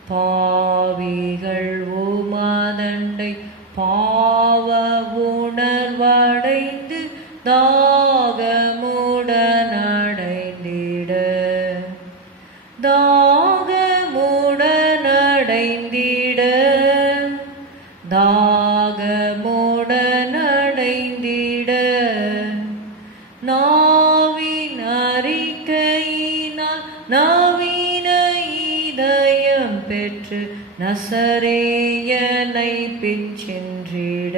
பாவிகள் உமதண்டை பாவ உணர்வடைந்து தாகமுடன் அடைந்திட, தாகமுடன் அடைந்திட, தாகமுடன் அடைந்திட, நாவின் அறிக்கையினால் நவீன இதயம் பெற்று நசரேயனை பின்சென்றிட,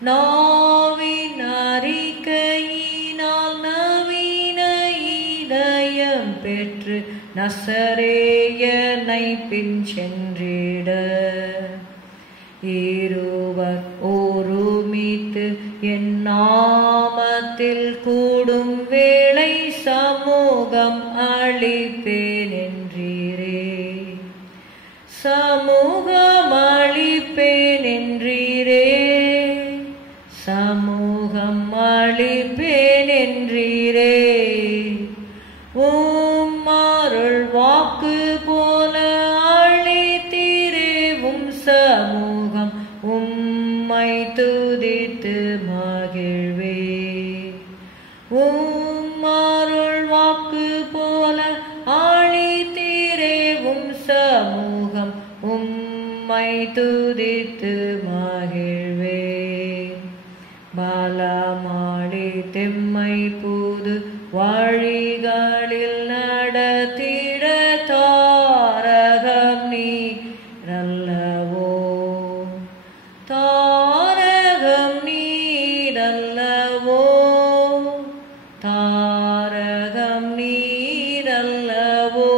நாவின் அறிக்கையினால் நவீன இதயம் பெற்று நசரேயனை பின்சென்றிட, இருவர் ஒருமித்து என் நாமத்தில் கூடும் வேளை சமூகம் அளிப்பேன் என்றீரே. சமூகம் அளிப்பேன் என்றீரே. சமூகம் அளிப்பேன் என்றீரே. அருள் வாக்கு போல அளித்தீரே. சமூகம் உம்மை துதித்து மகிழ்வே. அருள் வாக்கு போல அளித்தீரே. சமூகம் உம்மை துதித்து மகிழ்வே. பலமாடி தெம்மை புது வழிகளில் நடத்திட தாரகம் நீரல்லவோ. தாரகம் நீரல்லவோ. தாரகம் நீரல்லவோ.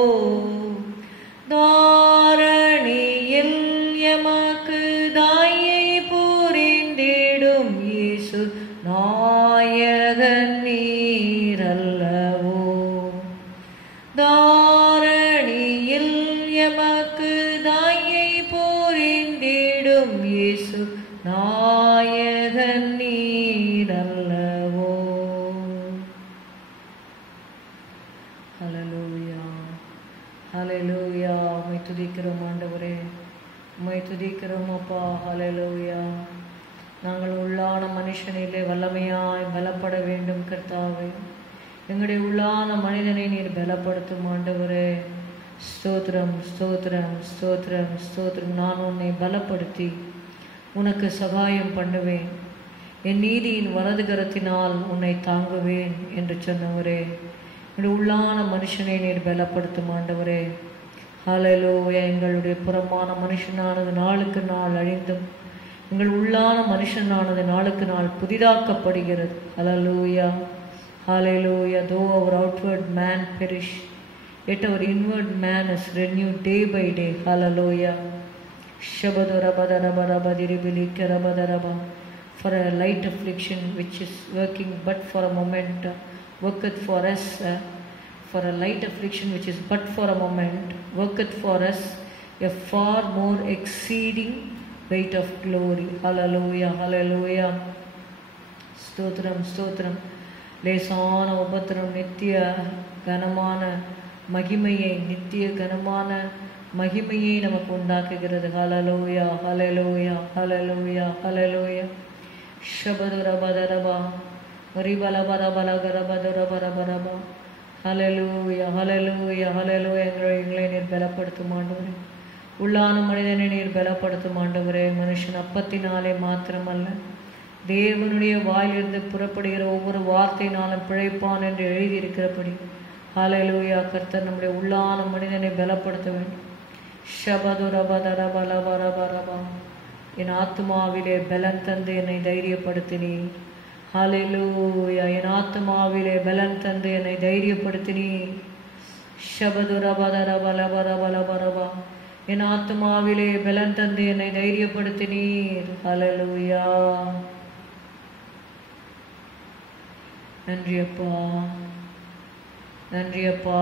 தாரணியில் எமக்கு தாயை புரிந்திடும் இயேசு நாயகன் நீரல்லவோ. தாரணியில் எமக்கு தாயை புரிந்திடும் இயேசு நாயகன் நீரல்லவோ. ஹல்லேலூயா. ஹல்லேலூயா. உம்மை துதிக்கிறோம் ஆண்டவரே. உம்மை துதிக்கிறோம் அப்பா. ஹல்லேலூயா. நாங்கள் உள்ளான மனுஷனிலே வல்லமையாய் பலப்பட வேண்டும் கர்த்தாவே. எங்களுடைய உள்ளான மனிதனை நீர் பலப்படுத்தும் ஆண்டவரே. ஸ்தோத்திரம் ஸ்தோத்திரம் ஸ்தோத்திரம் ஸ்தோத்திரம். நான் உன்னை பலப்படுத்தி உனக்கு சகாயம் பண்ணுவேன். என் நீதியின் வலது கரத்தினால் உன்னை தாங்குவேன் என்று சொன்னவரே. எங்களுடைய உள்ளான மனுஷனை நீர் பலப்படுத்தும் ஆண்டவரே. ஹல்லேலூயா. எங்களுடைய புறமான மனுஷனானது நாளுக்கு நாள் அழிந்தும் எங்கள் உள்ளான மனுஷனானது நாளுக்கு நாள் புதிதாக்கப்படுகிறது. ஹல்லேலூயா. Hallelujah. Though our outward man perish, yet our inward man is renewed day by day. Hallelujah. Shabadarabadarabarabadiribili. For a light affliction which is working but for a moment worketh for us. For a light affliction which is but for a moment worketh for us a far more exceeding weight of glory. Hallelujah. Hallelujah. Stotram Stotram. லேசான உபத்திரம் நித்திய கனமான மகிமையை நித்திய கனமான மகிமையை நமக்கு உண்டாக்குகிறது. ஹல்லேலூயா. ஹல்லேலூயா. ஹல்லேலூயா. ஹல்லேலூயா. ஷபதுரபதரபா ரிபலபரபலகரபதுரபரபரபா ஹல்லேலூயா ஹல்லேலூயா ஹல்லேலூயா. எங்களை நீர் பலப்படுத்தும் ஆண்டவரே. உள்ளான மனிதனை நீர் பலப்படுத்தும் ஆண்டவரே. மனுஷன் அப்பத்தினாலே மாத்திரமல்ல, தேவனுடைய வாயிலிருந்து புறப்படுகிற ஒவ்வொரு வார்த்தையினாலும் பிழைப்பான் என்று எழுதியிருக்கிறபடி ஹல்லேலூயா. கர்த்தர் நம்முடைய உள்ளான மனிதனை பலப்படுத்த வேண்டும். ஷபதுரபதரபலபரபரபா. என் ஆத்துமாவிலே பலன் தந்து என்னை தைரியப்படுத்தினீர். ஹல்லேலூயா. என் ஆத்துமாவிலே பலன் தந்து என்னை தைரியப்படுத்தினீர். ஷபதுரபதரபலபரபலபரபா. என் ஆத்துமாவிலே பலன் தந்து என்னை தைரியப்படுத்தினீர். ஹல்லேலூயா. நன்றி அப்பா, நன்றி அப்பா,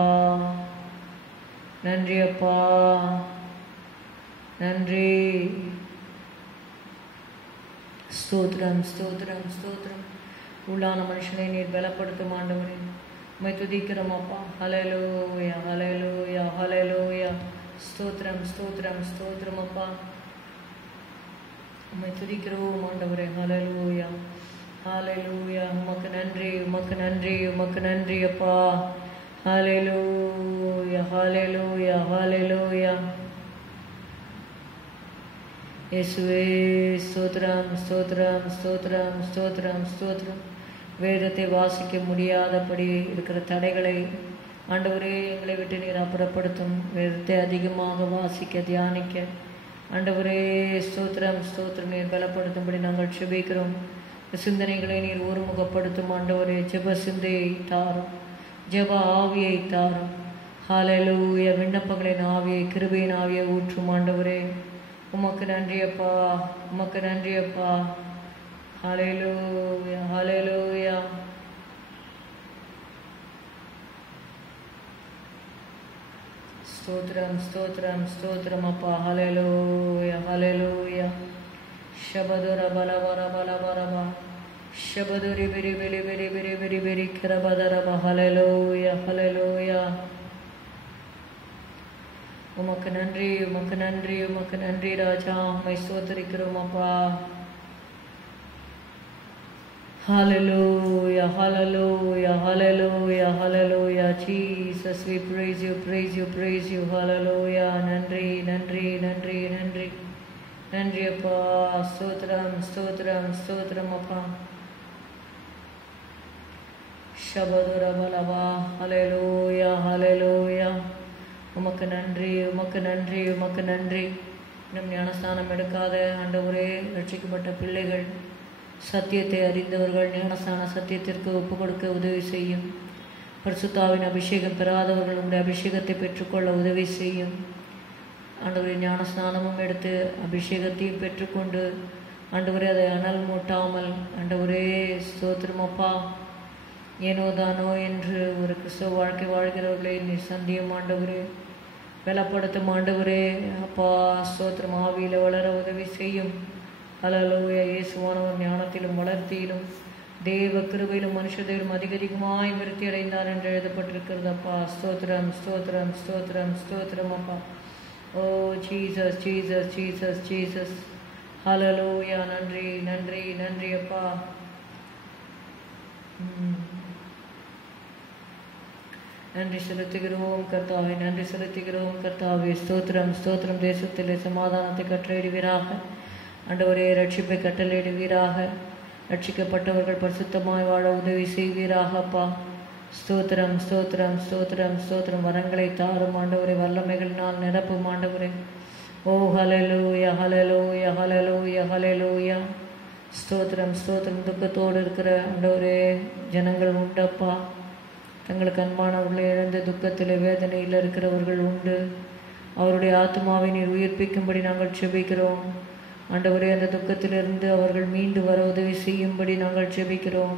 நன்றி அப்பா, நன்றி. ஸ்தோத்திரம் ஸ்தோத்திரம் ஸ்தோத்திரம். உள்ளான மனுஷனை நீர் பலப்படுத்தும் ஆண்டவரே. உம்மை துதிக்கிறோம் அப்பா. ஹல்லேலூயா ஹல்லேலூயா ஹல்லேலூயா. ஸ்தோத்திரம் ஸ்தோத்திரம் ஸ்தோத்திரம் அப்பா. உம்மை துதிக்கிறோம் ஆண்டவரே. ஹல்லேலூயா ஹல்லேலூயா. உமக்கு நன்றி, உமக்கு நன்றி, உமக்கு நன்றி அப்பா. ஹல்லேலூயா ஹல்லேலூயா ஹல்லேலூயா. இயேசுவே ஸ்தோத்திரம் ஸ்தோத்திரம் ஸ்தோத்திரம் ஸ்தோத்திரம் ஸ்தோத்திரம். வேதத்தை வாசிக்க முடியாதபடி இருக்கிற தடைகளை ஆண்டவரே எங்களை விட்டு நீர் அப்புறப்படுத்தும். வேதத்தை அதிகமாக வாசிக்க தியானிக்க ஆண்டவரே ஸ்தோத்திரம் ஸ்தோத்திரம். நீர் பலப்படுத்தும்படி நாங்கள் செபிக்கிறோம். சிந்தனைகளை நீர் ஒருமுகப்படுத்தும் ஆண்டவரே. ஜெப சிந்தையை தாரும், ஜெப ஆவியை தாரும். ஹல்லேலூயா. விண்ணப்பங்களின் ஆவியை, கிருபையின் ஆவியை ஊற்றும் ஆண்டவரே. உமக்கு நன்றி அப்பா, உமக்கு நன்றி அப்பா. ஹல்லேலூயா ஹல்லேலூயா. ஸ்தோத்திரம் ஸ்தோத்திரம் ஸ்தோத்திரம் அப்பா. ஹல்லேலூயா ஹல்லேலூயா. ஷபதுர பலவர பலவரபா. ஷபதுரி பிரி பிரி பிரி பிரி பிரி பிரி கிரபதரபா. ஹல்லேலூயா ஹல்லேலூயா. உமக்கு நன்றி, உமக்கு நன்றி, உமக்கு நன்றி ராஜா. உம்மை ஸ்தோத்திரிக்கிறோம் அப்பா. Hallelujah hallelujah hallelujah hallelujah. Jesus, we praise you, praise you, praise you. Hallelujah. நன்றி நன்றி நன்றி நன்றி நன்றி அப்பா. ஸ்தோத்திரம் ஸ்தோத்திரம் ஸ்தோத்திரம் அப்பா. ஷபதுர பலவா. ஹல்லேலூயா ஹல்லேலூயா. உமக்கு நன்றி, உமக்கு நன்றி, உமக்கு நன்றி. இன்னும் ஞானஸ்தானம் எடுக்காத ஆண்டவரே, ரட்சிக்கப்பட்ட பிள்ளைகள், சத்தியத்தை அறிந்தவர்கள் ஞானஸ்தான சத்தியத்திற்கு ஒப்பு கொடுக்க உதவி செய்யும். பரிசுத்தாவின் அபிஷேகம் பெறாதவர்கள் உங்களுடைய அபிஷேகத்தை பெற்றுக்கொள்ள உதவி செய்யும். ஆண்டவரே, ஞானஸ்நானமும் எடுத்து அபிஷேகத்தையும் பெற்றுக்கொண்டு ஆண்டவரே அதை அனல் மூட்டாமல் ஆண்டவரே ஸ்தோத்திரமப்பா. ஏனோ தானோ என்று ஒரு கிறிஸ்தவ வாழ்க்கை வாழ்கிறவர்களை நீ சந்தியும் ஆண்டவரே. பலப்படுத்தும் ஆண்டவரே அப்பா. ஸ்தோத்திரம். ஆவியில் வளர உதவி செய்யும். ஹல்லேலூயா. இயேசுவானவர் ஞானத்திலும் வளர்த்தியிலும் தேவ கிருபையிலும் மனுஷதையிலும் அதிகமாய் விருத்தி அடைந்தார் என்று எழுதப்பட்டிருக்கிறது அப்பா. ஸ்தோத்திரம் ஸ்தோத்திரம் ஸ்தோத்திரம் ஸ்தோத்திரம் அப்பா. ஓ ஜீசஸ் ஜீசஸ் ஜீசஸ் ஜீசஸ். ஹல்லேலூயா. நன்றி நன்றி நன்றி அப்பா. நன்றி செலுத்துகிறோம் கர்த்தாவே, நன்றி செலுத்துகிறோம் கர்த்தாவே. ஸ்தோத்திரம் ஸ்தோத்திரம். தேசத்திலே சமாதானத்தை கட்டளையிடுவீராக ஆண்டவரே. ரட்சிப்பை கட்டளையிடுவீராக. ரட்சிக்கப்பட்டவர்கள் பரிசுத்தமாய் வாழ உதவி செய்வீராக அப்பா. ஸ்தோத்திரம் ஸ்தோத்திரம் ஸ்தோத்திரம் ஸ்தோத்திரம். வரங்களை தாரும் ஆண்டவரே. வல்லமைகளினால் நிரப்பும் ஆண்டவரே. ஓ ஹல்லேலூயா ஹல்லேலூயா ஹல்லேலூயா ஹல்லேலூயா. ஸ்தோத்திரம் ஸ்தோத்திரம். துக்கத்தோடு இருக்கிற ஆண்டவரே ஜனங்கள் உண்டப்பா. தங்களுக்கு அன்பானவர்களை இழந்த துக்கத்தில் வேதனையில் இருக்கிறவர்கள் உண்டு. அவருடைய ஆத்மாவை நீர் உயிர்ப்பிக்கும்படி நாங்கள் செபிக்கிறோம் ஆண்டவரே. அந்த துக்கத்திலிருந்து அவர்கள் மீண்டு வர உதவி செய்யும்படி நாங்கள் செபிக்கிறோம்.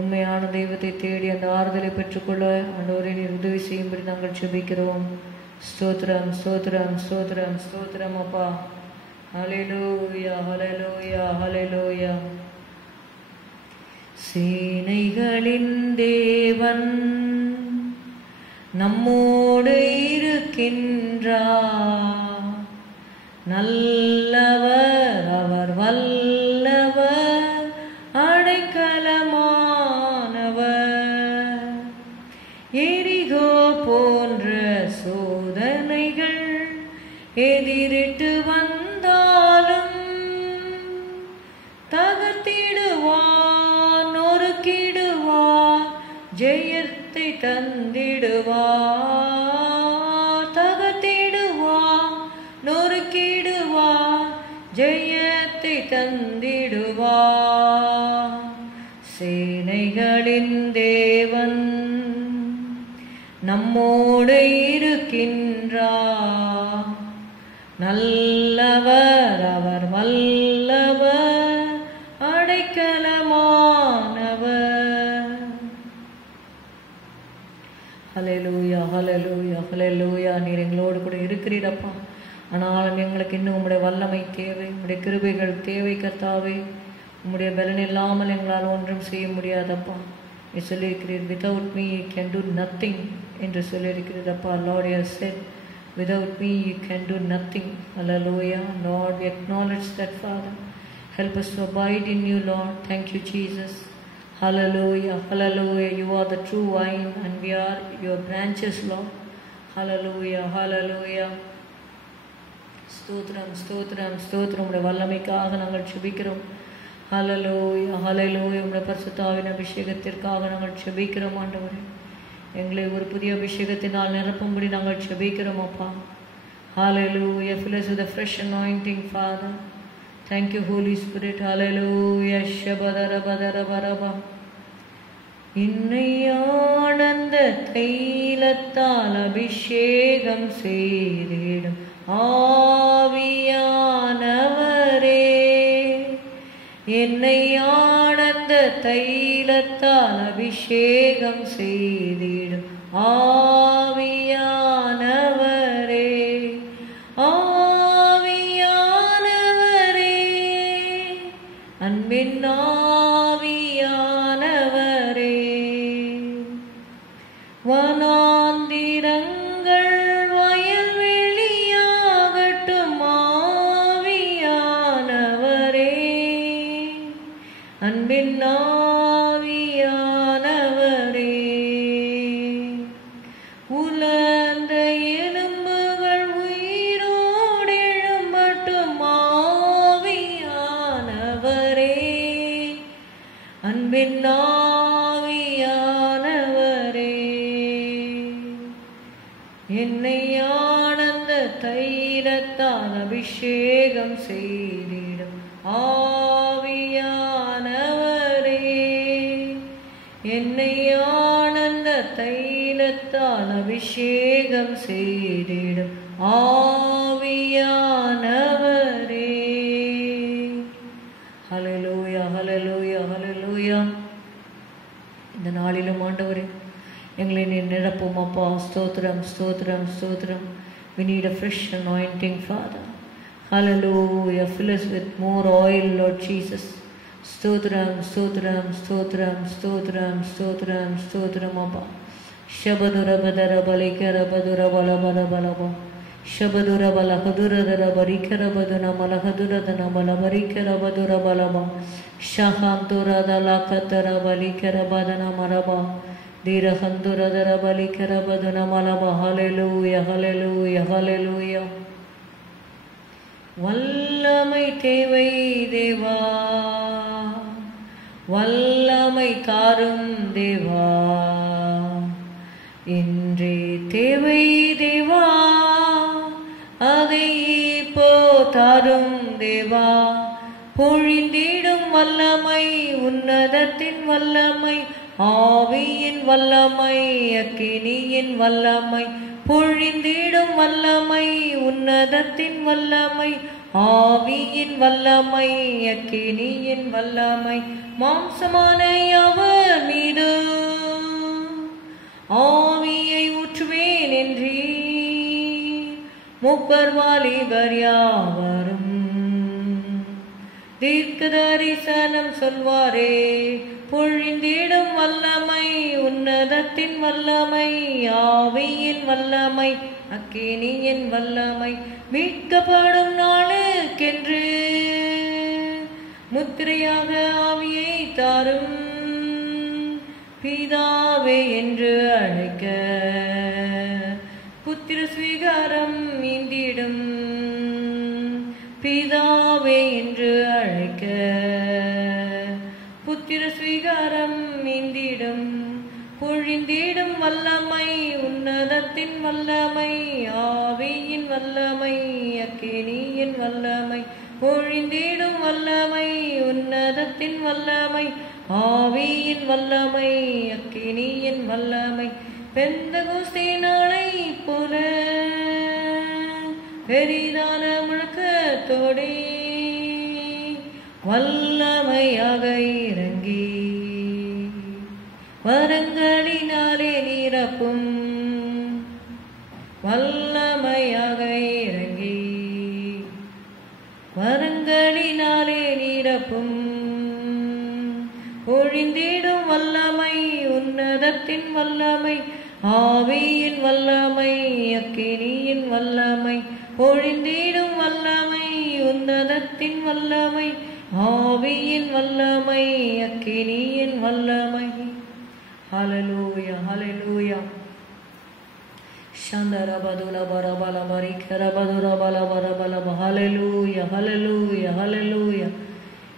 உண்மையான தெய்வத்தை தேடி அந்த ஆறுதலை பெற்றுக்கொள்ள ஆண்டவரே நீர் உதவி செய்யும்படி நாங்கள் செபிக்கிறோம். ஸ்தோத்திரம் ஸ்தோத்திரம் ஸ்தோத்திரம் ஸ்தோத்திரம் அப்பா. ஹல்லேலூயா ஹல்லேலூயா ஹல்லேலூயா. சேனைகளின் தேவன் நம்மோடு இருக்கின்றார். நல்லவர் அவர், வல்லவர், அடைக்கலமானவர். எதிரிட்டு வந்தாலும் தகர்த்திடுவார், நொறுக்கிடுவார், ஜெயத்தை தந்திடுவார். தகர்த்திடுவார், நொறுக்கிடுவார், ஜெயத்தை தந்திடுவார். சேனைகளின் தேவன் நம்மோடு இருக்கின்றார். நல்லவர் அவர், வல்லவர், அடைக்கலமானவர். ஹல்லேலூயா, ஹல்லேலூயா, ஹல்லேலூயா. நீர் எங்களோடு கூட இருக்கிறீரப்பா. ஆனாலும் எங்களுக்கு இன்னும் உம்முடைய வல்லமை தேவை, உம்முடைய கிருபைகள் தேவை கர்த்தாவே. உம்முடைய பலன் இல்லாமல் எங்களால் ஒன்றும் செய்ய முடியாதப்பா. நீ சொல்லியிருக்கிறீர், without me you can do nothing என்று சொல்லியிருக்கிறதப்பா. Lord, you have said without me you can do nothing. Hallelujah. Lord, we acknowledge that, Father. Help us to abide in you, Lord. Thank you, Jesus. Hallelujah, hallelujah. You are the true vine and we are your branches, Lord. Hallelujah, hallelujah. ஸ்தோத்திரம், ஸ்தோத்திரம், ஸ்தோத்திரம். உடைய வல்லமைக்காக நாங்கள் செபிக்கிறோம். ஹல்லேலூயா, hallelujah. உடைய பரிசுத்த ஆவியின் அபிஷேகத்திற்காக நாங்கள் செபிக்கிறோம் ஆண்டவரே. எங்களை ஒரு புதிய அபிஷேகத்தினால் நிரப்பும்படி நாங்கள் செபிக்கிறோம் அப்பா. Hallelujah. Fill us with a fresh anointing, Father. Thank you, Holy Spirit. Hallelujah. Shabadarabadaraba. இன்னை ஆனந்த தைலத்தால் அபிஷேகம் செய்திடும் ஆவியானவரே. என்னை ஆனந்த தைலத்தால் அபிஷேகம் செய்திடும் ஆவியானவரே. ஆவியானவரே, அன்பின் ஆவியானவரே. வனாந்திரங்கள் வயல்வெளியாகட்டும் ஆவியானவரே. அன்பின் ஆவியானவரே. உலர்ந்த எலும்புகள் உயிரோடு எழும்பட்டும் ஆவியானவரே. அன்பின் ஆவியானவரே. என்னை ஆனந்த தைலத்தால் அபிஷேகம் செய்திடும் ஆவியானவரே. என்னை ஆனந்த தைலத்தால் அபிஷேகம் செய்திடும் ஆவியானவரே. ஹல்லேலூயா, ஹல்லேலூயா, ஹல்லேலூயா. இந்த நாளிலும் ஆண்டவரே எங்களை நீர் நிரப்பும் அப்பா. ஸ்தோத்திரம், ஸ்தோத்திரம், ஸ்தோத்திரம். We need a fresh anointing, Father. Hallelujah. Fill us with more oil, Lord Jesus. Stotram, stotram, stotram, stotram, stotram, stotram appa. Shabadura badara balikara badura bala bala bala ba. Shabadura bala hadura dara barikara baduna mala hadura dana mala barikara badura bala ba. Shahantura dala katara balikara badana maraba. Dira handura dara balikara baduna mala ba. Hallelujah, hallelujah, hallelujah. வல்லமை தேவை தேவா, வல்லமை தாரும் தேவா. இன்றே தேவை தேவா, அதை இப்போ தாரும் தேவா. பொழிந்திடும் வல்லமை, உன்னதத்தின் வல்லமை, ஆவியின் வல்லமை, அக்கினியின் வல்லமை. பொழிந்திடும் வல்லமை, உன்னதத்தின் வல்லமை, ஆவியின் வல்லமை, அக்கினியின் வல்லமை. மாம்சமான அவர் மீது ஆவியை ஊற்றுவேன் என்றீர். மூப்பர் வாலிபர் யாவரும் தீர்க்க தரிசனம் சொல்வாரே. பொழிந்திடும் வல்லமை, உன்னதத்தின் வல்லமை, ஆவியின் வல்லமை, அக்கினியின் வல்லமை. மீட்கப்படும் நாளுக்கென்று முத்திரையாக ஆவியை தாரும். பிதாவே என்று அழைக்க புத்திர ஸ்வீகாரம் மீந்திடும் பிதாவே என்று அழைக்க புத்திர ஸ்வீகாரம் மீந்திடும் பொழிந்திடும் வல்லமை உன்னதத்தின் வல்லமை ஆவியின் வல்லமை அக்கினியின் வல்லமை பொழிந்திடும் வல்லமை உன்னதத்தின் வல்லமை ஆவியின் வல்லமை அக்கினியின் வல்லமை பெந்தகோஸ்தே நாளை போல பெரிதான முழக்கத்தோடே வல்லமையாக இறங்கி வரங்களினாலே நிரப்பும் வல்லமையாக இறங்கி வரங்களினாலே நிரப்பும் பொழிந்திடும் வல்லமை உன்னதத்தின் வல்லமை ஆவியின் வல்லமை அக்கினியின் வல்லமை பொழிந்திடும் வல்லமை உன்னதத்தின் வல்லமை ஆவியின் வல்லமை அக்கினியின் வல்லமை. ஹல்லேலூயா ஹல்லேலூயா. சந்தரபதுல பரபல பரிகரபதுர பல பரபல. ஹல்லேலூயா ஹல்லேலூயா ஹல்லேலூயா.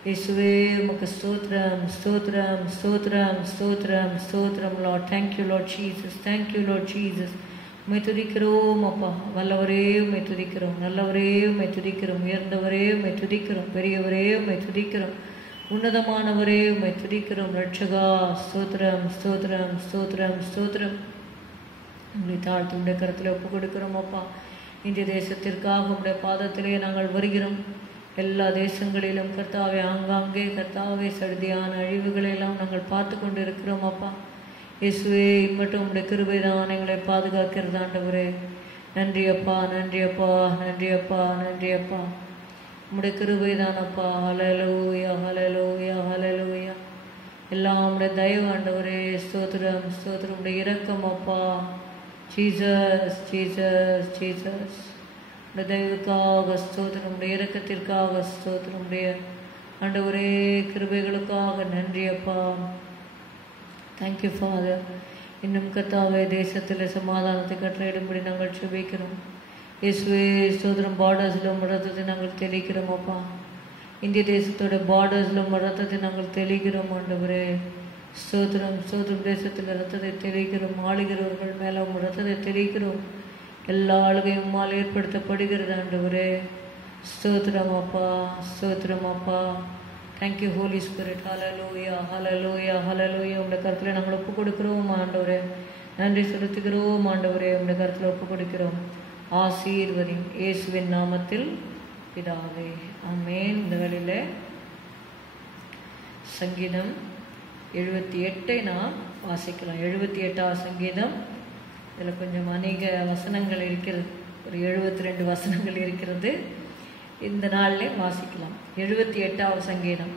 இயேசுவே உமக்கு ஸ்தோத்திரம் ஸ்தோத்திரம் ஸ்தோத்திரம் ஸ்தோத்திரம் ஸ்தோத்திரம். Lord thank you Lord Jesus, thank you Lord Jesus. உம்மை துதிக்கிறோம் அப்பா. வல்லவரே உம்மை துதிக்கிறோம், நல்லவரே உம்மை துதிக்கிறோம், உயர்ந்தவரே உம்மை துதிக்கிறோம், பெரியவரே உம்மை துதிக்கிறோம், உன்னதமானவரே உம்மை துதிக்கிறோம். ரட்சகா ஸ்தோத்திரம் ஸ்தோத்திரம் ஸ்தோத்திரம் ஸ்தோத்திரம். உங்களை தாழ்த்து உடைய கருத்தில் ஒப்பு கொடுக்கிறோம் அப்பா. இந்திய தேசத்திற்காக உடைய பாதத்திலே நாங்கள் வருகிறோம். எல்லா தேசங்களிலும் கர்த்தாவே ஆங்காங்கே கர்த்தாவே சடுதியான அழிவுகளெல்லாம் நாங்கள் பார்த்து கொண்டு இருக்கிறோம் அப்பா. இயேசுவே இம்மட்டும் உடைய கிருபை தான் எங்களை பாதுகாக்கிறது ஆண்டவரே. நன்றி அப்பா நன்றி அப்பா நன்றி அப்பா நன்றி அப்பா. உம்முடைய கிருபை தான் அப்பா. ஹல்லேலூயா ஹல்லேலூயா ஹல்லேலூயா. எல்லாம் உடைய தயவு ஆண்டவரே. ஸ்தோத்திரம் ஸ்தோத்திரம். உடைய இரக்கம் அப்பா. Jesus Jesus Jesus. உடைய தயவுக்காக ஸ்தோத்திரம், உடைய இரக்கத்திற்காக ஸ்தோத்திரம், உடைய ஆண்டவரே கிருபைகளுக்காக நன்றி அப்பா. Thank you father. இன்னும் கர்த்தாவே தேசத்தில் சமாதானத்தை கட்டளையிடும்படி நாங்கள் ஜெபிக்கிறோம். இயேசுவே ஸ்தோத்திரம். பார்டர்ஸில் ரத்தத்தை நாங்கள் தெளிக்கிறோம் அப்பா. இந்திய தேசத்தோட பார்டர்ஸில் ரத்தத்தை நாங்கள் தெளிக்கிறோம் ஆண்டவரே. ஸ்தோத்திரம் ஸ்தோத்திரம். தேசத்தில் ரத்தத்தை தெளிக்கிறோம். ஆளுகிறவர்கள் மேலே உங்கள் ரத்தத்தை தெளிக்கிறோம். எல்லா ஆளுகையும் உம்மால் ஏற்படுத்தப்படுகிறது ஆண்டவரே. ஸ்தோத்திரம் அப்பா ஸ்தோத்திரம் அப்பா. Thank you Holy Spirit. Hallelujah hallelujah hallelujah. உடைய கருத்தில் நாங்கள் ஒப்பு கொடுக்கிறோம் ஆண்டவரே. நன்றி செலுத்துகிறோம் ஆண்டவரே. உடைய கருத்தில் ஒப்பு கொடுக்கிறோம். ஆசீர்வதி இயேசுவின் நாமத்தில் பிதாவே ஆமென். இந்த வேளையிலே சங்கீதம் 78 நாம் வாசிக்கலாம். 78ஆம் சங்கீதம். இதில் கொஞ்சம் அநேக வசனங்கள் இருக்கிறது. ஒரு 72 வசனங்கள் இருக்கிறது. இந்த நாளிலே வாசிக்கலாம். 78ஆம் சங்கீதம்.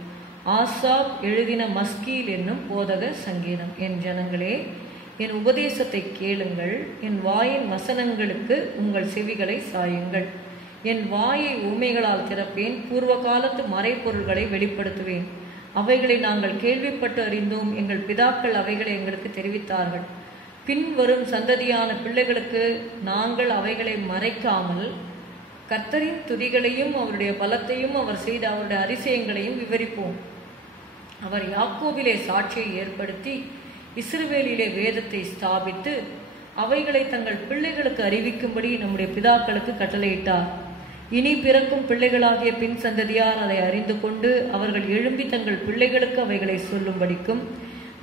ஆசாப் எழுதின மஸ்கீல் என்னும் போதக சங்கீதம். என் ஜனங்களே, என் உபதேசத்தை கேளுங்கள், என் வாயின் வசனங்களுக்கு உங்கள் செவிகளை சாயுங்கள். என் வாயை ஊமைகளால் திறப்பேன், பூர்வ காலத்து மறைப்பொருள்களை வெளிப்படுத்துவேன். அவைகளை நாங்கள் கேள்விப்பட்டு அறிந்தோம், எங்கள் பிதாக்கள் அவைகளை எங்களுக்கு தெரிவித்தார்கள். பின்வரும் சந்ததியான பிள்ளைகளுக்கு நாங்கள் அவைகளை மறைக்காமல் கர்த்தரின் துதிகளையும் அவருடைய பலத்தையும் அவர் செய்த அவருடைய அதிசயங்களையும் விவரிப்போம். அவர் யாக்கோபிலே சாட்சியை ஏற்படுத்தி இஸ்ரவேலிலே வேதத்தை ஸ்தாபித்து அவைகளை தங்கள் பிள்ளைகளுக்கு அறிவிக்கும்படி நம்முடைய பிதாக்களுக்கு கட்டளையிட்டார். இனி பிறக்கும் பிள்ளைகளாகிய பின் சந்ததியார் அதை அறிந்து கொண்டு அவர்கள் எழும்பி தங்கள் பிள்ளைகளுக்கு அவைகளை சொல்லும்படிக்கும்,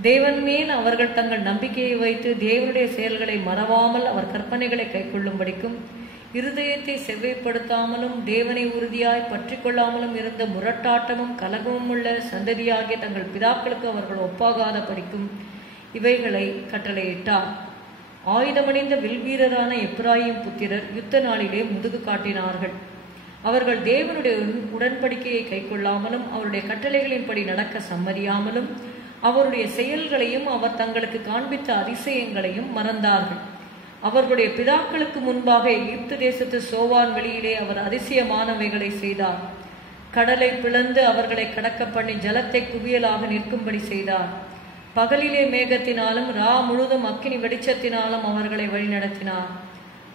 தேவன் மேல் அவர்கள் தங்கள் நம்பிக்கையை வைத்து தேவனுடைய செயல்களை மறவாமல் அவர் கற்பனைகளை கைக்கொள்ளும்படிக்கும், இருதயத்தை செவ்வைப்படுத்தாமலும் தேவனை உறுதியாய் பற்றி கொள்ளாமலும் இருந்த முரட்டாட்டமும் கலகமும் உள்ள சந்ததியாகிய தங்கள் பிதாக்களுக்கு அவர்கள் ஒப்பாகாத படிக்கும் இவைகளை கட்டளையிட்டார். ஆயுதமணிந்த வில்வீரரான எப்ராயிம் புத்திரர் யுத்த நாளிலே முதுகு காட்டினார்கள். அவர்கள் தேவனுடைய உடன்படிக்கையை கைக்கொள்ளாமலும் அவருடைய கட்டளைகளின்படி நடக்க சம்மதியாமலும் அவருடைய செயல்களையும் அவர் தங்களுக்கு காண்பித்த அதிசயங்களையும் மறந்தார்கள். அவர்களுடைய பிதாக்களுக்கு முன்பாக எகிப்து தேசத்து சோவான் வெளியிலே அவர் அதிசயமானவைகளை செய்தார். கடலை பிளந்து அவர்களை கடக்க பண்ணி ஜலத்தை குவியலாக நிற்கும்படி செய்தார். பகலிலே மேகத்தினாலும் ரா முழுதும் அக்கினி வெளிச்சத்தினாலும் அவர்களை வழிநடத்தினார்.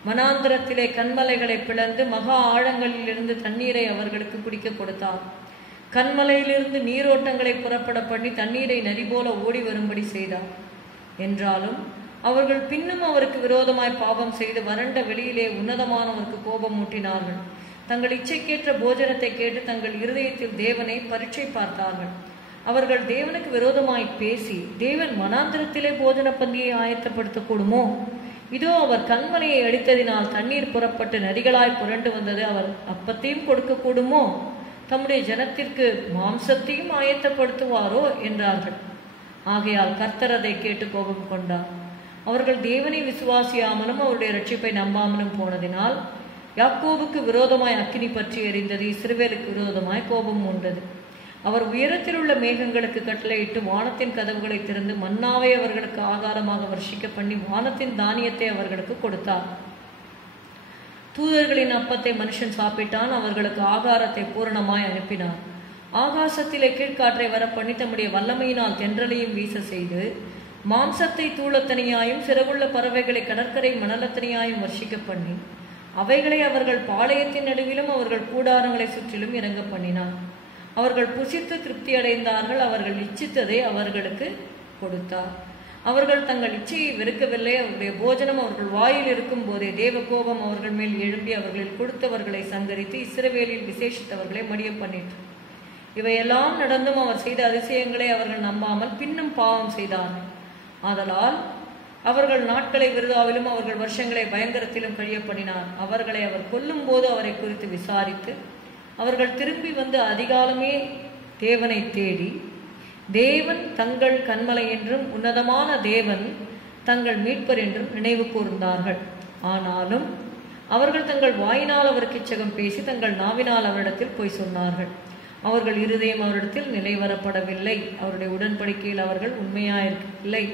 வனாந்திரத்திலே கண்மலைகளை பிளந்து மகா ஆழங்களிலிருந்து தண்ணீரை அவர்களுக்கு குடிக்க கொடுத்தார். கண்மலையிலிருந்து நீரோட்டங்களை புறப்பட பண்ணி தண்ணீரை நதி போல ஓடி வரும்படி செய்தார். என்றாலும் அவர்கள் பின்னும் அவருக்கு விரோதமாய் பாவம் செய்து வறண்ட வெளியிலே உன்னதமானவருக்கு கோபம் மூட்டினார்கள். தங்கள் இச்சைக்கேற்ற போஜனத்தை கேட்டு தங்கள் இருதயத்தில் தேவனை பரீட்சை பார்த்தார்கள். அவர்கள் தேவனுக்கு விரோதமாய் பேசி, தேவன் வனாந்திரத்திலே போஜன பந்தியை ஆயத்தப்படுத்தக்கூடுமோ? இதோ அவர் கண்மலையை அடித்ததினால் தண்ணீர் புறப்பட்டு நதிகளாய் புரண்டு வந்தது. அவர் அப்பத்தையும் கொடுக்கக்கூடுமோ? தம்முடைய ஜனத்திற்கு மாம்சத்தையும் ஆயத்தப்படுத்துவாரோ என்றார்கள். ஆகையால் கர்த்தர் அதை கேட்டு கோபம் கொண்டார். அவர்கள் தேவனை விசுவாசியாமலும் அவருடைய ரட்சிப்பை நம்பாமலும் போனதினால் யாக்கோபுக்கு விரோதமாய் அக்கினி பற்றி எரிந்தது. இஸ்ரவேலுக்கு விரோதமாய் கோபம் உண்டது. அவர் உயரத்தில் உள்ள மேகங்களுக்கு கட்டளையிட்டு வானத்தின் கதவுகளை திறந்து மன்னாவை அவர்களுக்கு ஆகாரமாக வர்ஷிக்க பண்ணி வானத்தின் தானியத்தை அவர்களுக்கு கொடுத்தார். தூதர்களின் அப்பத்தை மனுஷன் சாப்பிட்டான். அவர்களுக்கு ஆகாரத்தை பூரணமாய் அனுப்பினார். ஆகாசத்திலே கீழ்காற்றை வர பண்ணி தம்முடைய வல்லமையினால் தென்றலையும் வீச செய்து மாம்சத்தை தூளத்தனியாயும் சிறகுள்ள பறவைகளை கடற்கரை மணலத்தனியாயும் வர்ஷிக்க பண்ணி அவைகளை அவர்கள் பாளையத்தின் நடுவிலும் அவர்கள் கூடாரங்களை சுற்றிலும் இறங்க பண்ணினார். அவர்கள் புசித்து திருப்தி அடைந்தார்கள். அவர்கள் இச்சித்ததை அவர்களுக்கு கொடுத்தார். அவர்கள் தங்கள் இச்சையை வெறுக்கவில்லை. அவருடைய போஜனம் அவர்கள் வாயில் இருக்கும் போதே தேவ கோபம் அவர்கள் மேல் எழும்பி அவர்களில் கொடுத்தவர்களை சங்கரித்து இஸ்ரவேலில் விசேஷித்தவர்களை மடிய பண்ணிற்று. இவையெல்லாம் நடந்தும் அவர் செய்த அதிசயங்களை அவர்கள் நம்பாமல் பின்னும் பாவம் செய்தார்கள். ஆதலால் அவர்கள் நாட்களை விருதாவிலும் அவர்கள் வருஷங்களை பயங்கரத்திலும் கழிய பண்ணினார். அவர்களை அவர் கொல்லும் போது அவரை குறித்து விசாரித்து அவர்கள் திரும்பி வந்து அதிகாலமே தேவனை தேடி தேவன் தங்கள் கண்மலை என்றும் உன்னதமான தேவன் தங்கள் மீட்பர் என்றும் நினைவு கூர்ந்தார்கள். ஆனாலும் அவர்கள் தங்கள் வாயினால் அவருக்கு இச்சகம் பேசி தங்கள் நாவினால் அவரிடத்தில் போய் சொன்னார்கள். அவர்கள் இருதயம் அவரிடத்தில் நிலைவரப்படவில்லை. அவருடைய உடன்படிக்கையில் அவர்கள் உண்மையாயிருக்கவில்லை.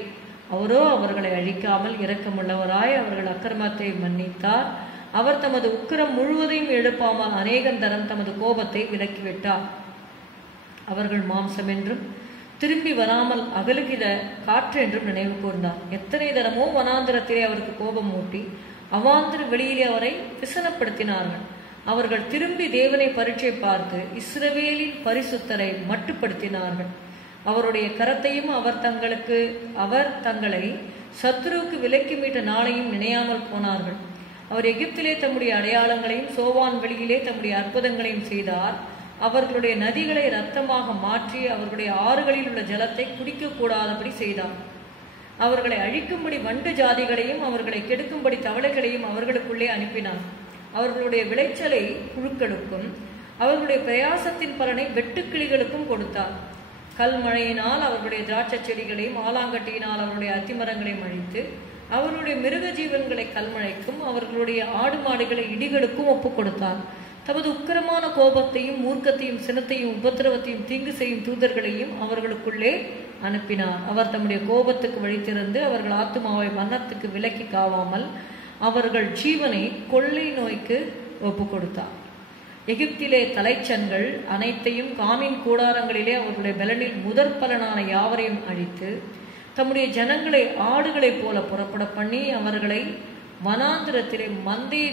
அவரோ அவர்களை அழிக்காமல் இரக்கமுள்ளவராய் அவர்கள் அக்கிரமத்தை மன்னித்தார். அவர் தமது உக்கிரம் முழுவதையும் எழுப்பாமல் அநேகந்தரம் தமது கோபத்தை விலக்கிவிட்டார். அவர்கள் மாம்சம் என்றும் திரும்பி வராமல் அகலுகிற காற்று என்றும் நினைவு கூர்ந்தார். எத்தனை தரமோ வனாந்திரத்திலே அவருக்கு கோபம் மூட்டி அவாந்திர வெளியிலே அவரை விசனப்படுத்தினார்கள். அவர்கள் திரும்பி தேவனை பரீட்சை பார்த்து இஸ்ரவேலின் பரிசுத்தரை மட்டுப்படுத்தினார்கள். அவருடைய கரத்தையும் அவர் தங்களை சத்ருவுக்கு விலக்கி மீட்ட நாளையும் நினையாமல் போனார்கள். அவர் எகிப்திலே தம்முடைய அடையாளங்களையும் சோவான் வெளியிலே தம்முடைய அற்புதங்களையும் செய்தார். அவர்களுடைய நதிகளை இரத்தமாக மாற்றி அவர்களுடைய ஆறுகளில் உள்ள ஜலத்தை குடிக்க கூடாதபடி செய்தார். அவர்களை அழிக்கும்படி வண்டு ஜாதிகளையும் அவர்களை கெடுக்கும்படி தவளைகளையும் அவர்களுக்குள்ளே அனுப்பினார். அவர்களுடைய விளைச்சலை புழுக்களுக்கும் அவர்களுடைய பிரயாசத்தின் பலனை வெட்டுக்கிளிகளுக்கும் கொடுத்தார். கல்மழையினால் அவர்களுடைய திராட்சை செடிகளையும் ஆலாங்கட்டியினால் அவருடைய அத்திமரங்களையும் அழித்து அவர்களுடைய மிருக ஜீவன்களை கல்மழைக்கும் அவர்களுடைய ஆடு மாடுகளை இடிகளுக்கும் ஒப்புக் கொடுத்தார். தமது உக்கிரமான கோபத்தையும் மூர்க்கத்தையும் சினத்தையும் உபத்திரவத்தையும் தீங்கு செய்யும் தூதர்களையும் அவர்களுக்குள்ளே அனுப்பினார். அவர் தம்முடைய கோபத்துக்கு வழித்திறந்து அவர்கள் ஆத்துமாவை மரணத்துக்கு விலக்கி காவாமல் அவர்கள் ஜீவனை கொள்ளை நோய்க்கு ஒப்பு கொடுத்தார். எகிப்திலே தலைச்சன்கள் அனைத்தையும் காமின் கூடாரங்களிலே அவர்களுடைய பலனில் முதற் பலனான யாவரையும் அழித்து தம்முடைய ஜனங்களை ஆடுகளைப் போல புறப்பட பண்ணி அவர்களை வனாந்திரத்திலே மந்தையை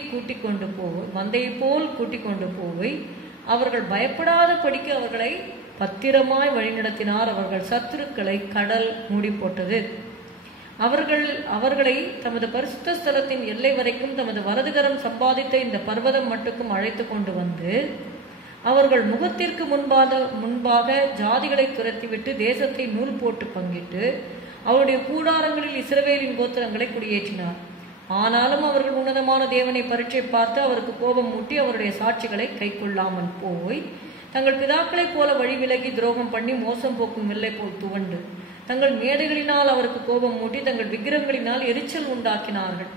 போல் கூட்டிக் கொண்டு போய் அவர்கள் பயப்படாத படிக்க அவர்களை பத்திரமாய் வழிநடத்தினார். அவர்கள் சத்துருக்களை கடல் மூடி போட்டது. அவர்களை தமது பரிசுத்த ஸ்தலத்தின் எல்லை வரைக்கும் தமது வலதுகரம் சம்பாதித்த இந்த பர்வதம் மட்டுக்கும் அழைத்து கொண்டு வந்து அவர்கள் முகத்திற்கு முன்பாக ஜாதிகளை துரத்திவிட்டு தேசத்தை நூல் போட்டு பங்கிட்டு அவருடைய கூடாரங்களில் இஸ்ரவேலின் கோத்திரங்களை குடியேற்றினார். ஆனாலும் அவர்கள் உன்னதமான தேவனை பரீட்சை பார்த்து அவருக்கு கோபம் மூட்டி அவருடைய சாட்சிகளை கை கொள்ளாமல் போய் தங்கள் பிதாக்களைப் போல வழி விலகி துரோகம் பண்ணி மோசம் போக்கும் வில்லை போல் துவண்டு தங்கள் மேடைகளினால் அவருக்கு கோபம் மூட்டி தங்கள் விக்கிரங்களினால் எரிச்சல் உண்டாக்கினார்கள்.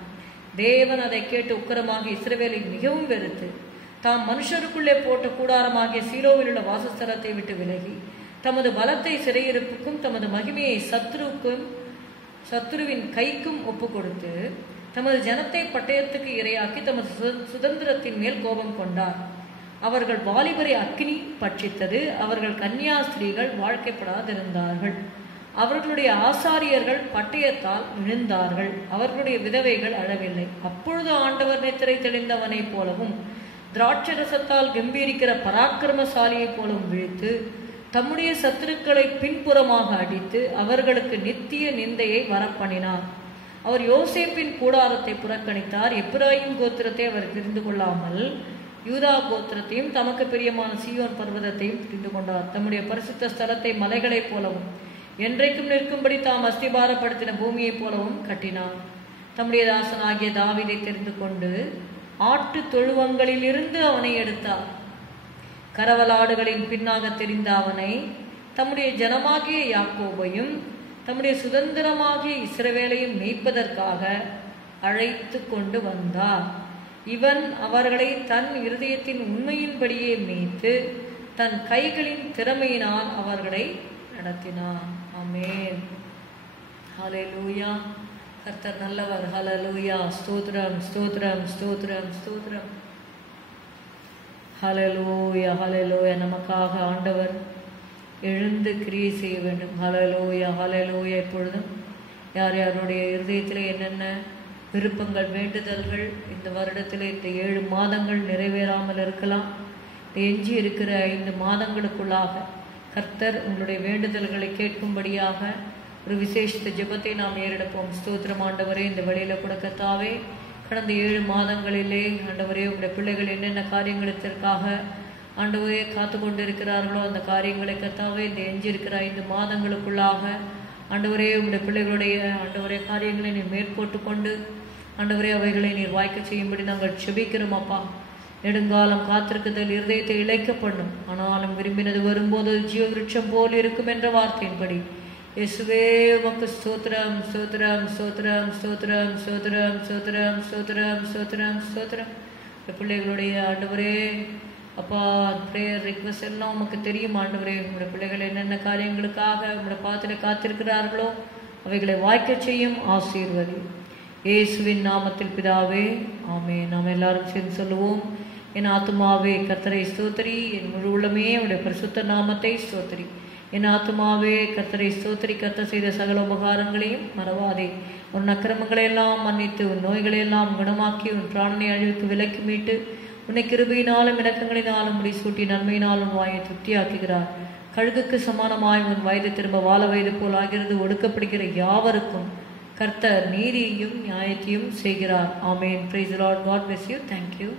தேவன் அதை கேட்டு உக்கரமாக இஸ்ரவேலை மிகவும் வெறுத்து தாம் மனுஷருக்குள்ளே போட்ட கூடாரமாகிய சீலோவில் உள்ள வாசஸ்தலத்தை விட்டு விலகி தமது பலத்தை சிறையிருப்புக்கும் தமது மகிமையை சத்துருவின் கைக்கும் ஒப்பு கொடுத்து தமது ஜனத்தை பட்டயத்துக்கு இரையாக்கி தமது சுதந்திரத்தின் மேல் கோபம் கொண்டார். அவர்கள் வாலிபரை அக்கினி பட்சித்தது. அவர்கள் கன்னியாஸ்திரீகள் வாழ்க்கைப்படாதிருந்தார்கள். அவர்களுடைய ஆசாரியர்கள் பட்டயத்தால் விழுந்தார்கள், அவர்களுடைய விதவைகள் அழவில்லை. அப்பொழுது ஆண்டவர் நித்திரை தெளிந்தவனைப் போலவும் திராட்சரசத்தால் கம்பீரிக்கிற பராக்கிரமசாலியைப் போலவும் விழித்து தம்முடைய சத்துருக்களை பின்புறமாக அடித்து அவர்களுக்கு நித்திய நிந்தையை வரப்பண்ணினார். அவர் யோசேப்பின் கூடாரத்தை புறக்கணித்தார். எப்பிராயீம் கோத்திரத்தை அவர் தெரிந்து கொள்ளாமல் யூதா கோத்திரத்தையும் தமக்கு பிரியமான சீயோன் பர்வதத்தையும் தெரிந்து கொண்டார். தம்முடைய பரிசுத்த ஸ்தலத்தை மலைகளைப் போலவும் என்றைக்கும் நிற்கும்படி தாம் அஸ்திபாரப்படுத்தின பூமியைப் போலவும் கட்டினார். தம்முடைய தாசனாகிய தாவீதை தெரிந்து கொண்டு ஆட்டு தொழுவங்களிலிருந்து அவனை எடுத்தார். கரவலாடுகளின் பின்னாக தெரிந்த அவனை தம்முடைய ஜனமாகிய யாக்கோபையும் தம்முடைய சுதந்திரமாகிய இஸ்ரவேலையும் மேய்ப்பதற்காக அழைத்து கொண்டு வந்தார். இவன் அவர்களை தன் இருதயத்தின் உண்மையின்படியே மேய்த்து தன் கைகளின் திறமையினால் அவர்களை நடத்தினார். ஆமென். ஹல்லேலூயா. கர்த்தர் நல்லவர். ஹல்லேலூயா. ஸ்தோத்திரம், ஸ்தோத்திரம், ஸ்தோத்திரம், ஸ்தோத்திரம். ஹல்லேலூயா, ஹல்லேலூயா. நமக்காக ஆண்டவர் எழுந்து கிரியை செய்ய வேண்டும். ஹல்லேலூயா, ஹல்லேலூயா. இப்பொழுதும் யார் யாருடைய இருதயத்திலே என்னென்ன விருப்பங்கள், வேண்டுதல்கள் இந்த வருடத்தில் இந்த 7 மாதங்கள் நிறைவேறாமல் இருக்கலாம். எஞ்சி இருக்கிற 5 மாதங்களுக்குள்ளாக கர்த்தர் உங்களுடைய வேண்டுதல்களை கேட்கும்படியாக ஒரு விசேஷித்த ஜெபத்தை நாம் ஏறெடுப்போம். ஸ்தோத்திரம் ஆண்டவரே. இந்த வழியில கூட கர்த்தாவே, கடந்த 7 மாதங்களிலே ஆண்டவரே உங்களுடைய பிள்ளைகள் என்னென்ன காரியங்களுக்காக ஆண்டவரே காத்து கொண்டு இருக்கிறார்களோ அந்த காரியங்களை கர்த்தாவே இந்த எஞ்சி இருக்கிற 5 மாதங்களுக்குள்ளாக ஆண்டவரே உங்களுடைய பிள்ளைகளுடைய ஆண்டவரே காரியங்களை நீர் மேற்கொண்டு கொண்டு ஆண்டவரே அவைகளை நீர் வாய்க்க செய்யும்படி நாங்கள் செபிக்கிறோம் அப்பா. நெடுங்காலம் காத்திருக்குதல் இருதயத்தை இழைக்க பண்ணும், ஆனாலும் விரும்பினது வரும்போது ஜீவ விருட்சம் போல் இருக்கும் என்ற வார்த்தையின்படி இயேசுவே உமக்கு ஸ்தோத்திரம், ஸ்தோத்திரம், ஸ்தோத்திரம், ஸ்தோத்திரம், ஸ்தோத்திரம், ஸ்தோத்திரம், ஸ்தோத்திரம், ஸ்தோத்திரம், ஸ்தோத்திரம். பிள்ளைகளுடைய ஆண்டவரே அப்பா ப்ரேயர் ரிக்வெஸ்ட் எல்லாம் உமக்கு தெரியும் ஆண்டவரே. உங்களுடைய பிள்ளைகள் என்னென்ன காரியங்களுக்காக உங்களுடைய பாத்திர காத்திருக்கிறார்களோ அவைகளை வாய்க்க செய்யும், ஆசீர்வதி. இயேசுவின் நாமத்தில் பிதாவே, ஆமென். நாம் எல்லாரும் சேர்ந்து சொல்லுவோம். என் ஆத்துமாவே கர்த்தரை ஸ்தோத்திரி, என் முழு உள்ளமே அவருடைய பரிசுத்த நாமத்தை ஸ்தோத்திரி. என் ஆத்துமாவே கர்த்தரை ஸ்தோத்திரி, கர்த்தர் செய்த சகல உபகாரங்களையும் மறவாதே. உன் அக்கிரமங்களை எல்லாம் மன்னித்து உன் நோய்களை எல்லாம் குணமாக்கி உன் பிராணனை அழிவுக்கு விலக்கி மீட்டு உன்னை கிருபையினாலும் இரக்கங்களினாலும் முடிசூட்டி நன்மையினாலும் வாயை திருப்தியாக்குகிறார். கழுகுக்கு சமானமாய் உன் வயது திரும்ப வாழ வயது போல் ஆகிறது. ஒடுக்கப்படுகிற யாவருக்கும் கர்த்தர் நீதியையும் நியாயத்தையும் செய்கிறார். ஆமென். Praise the Lord. God bless you. Thank you.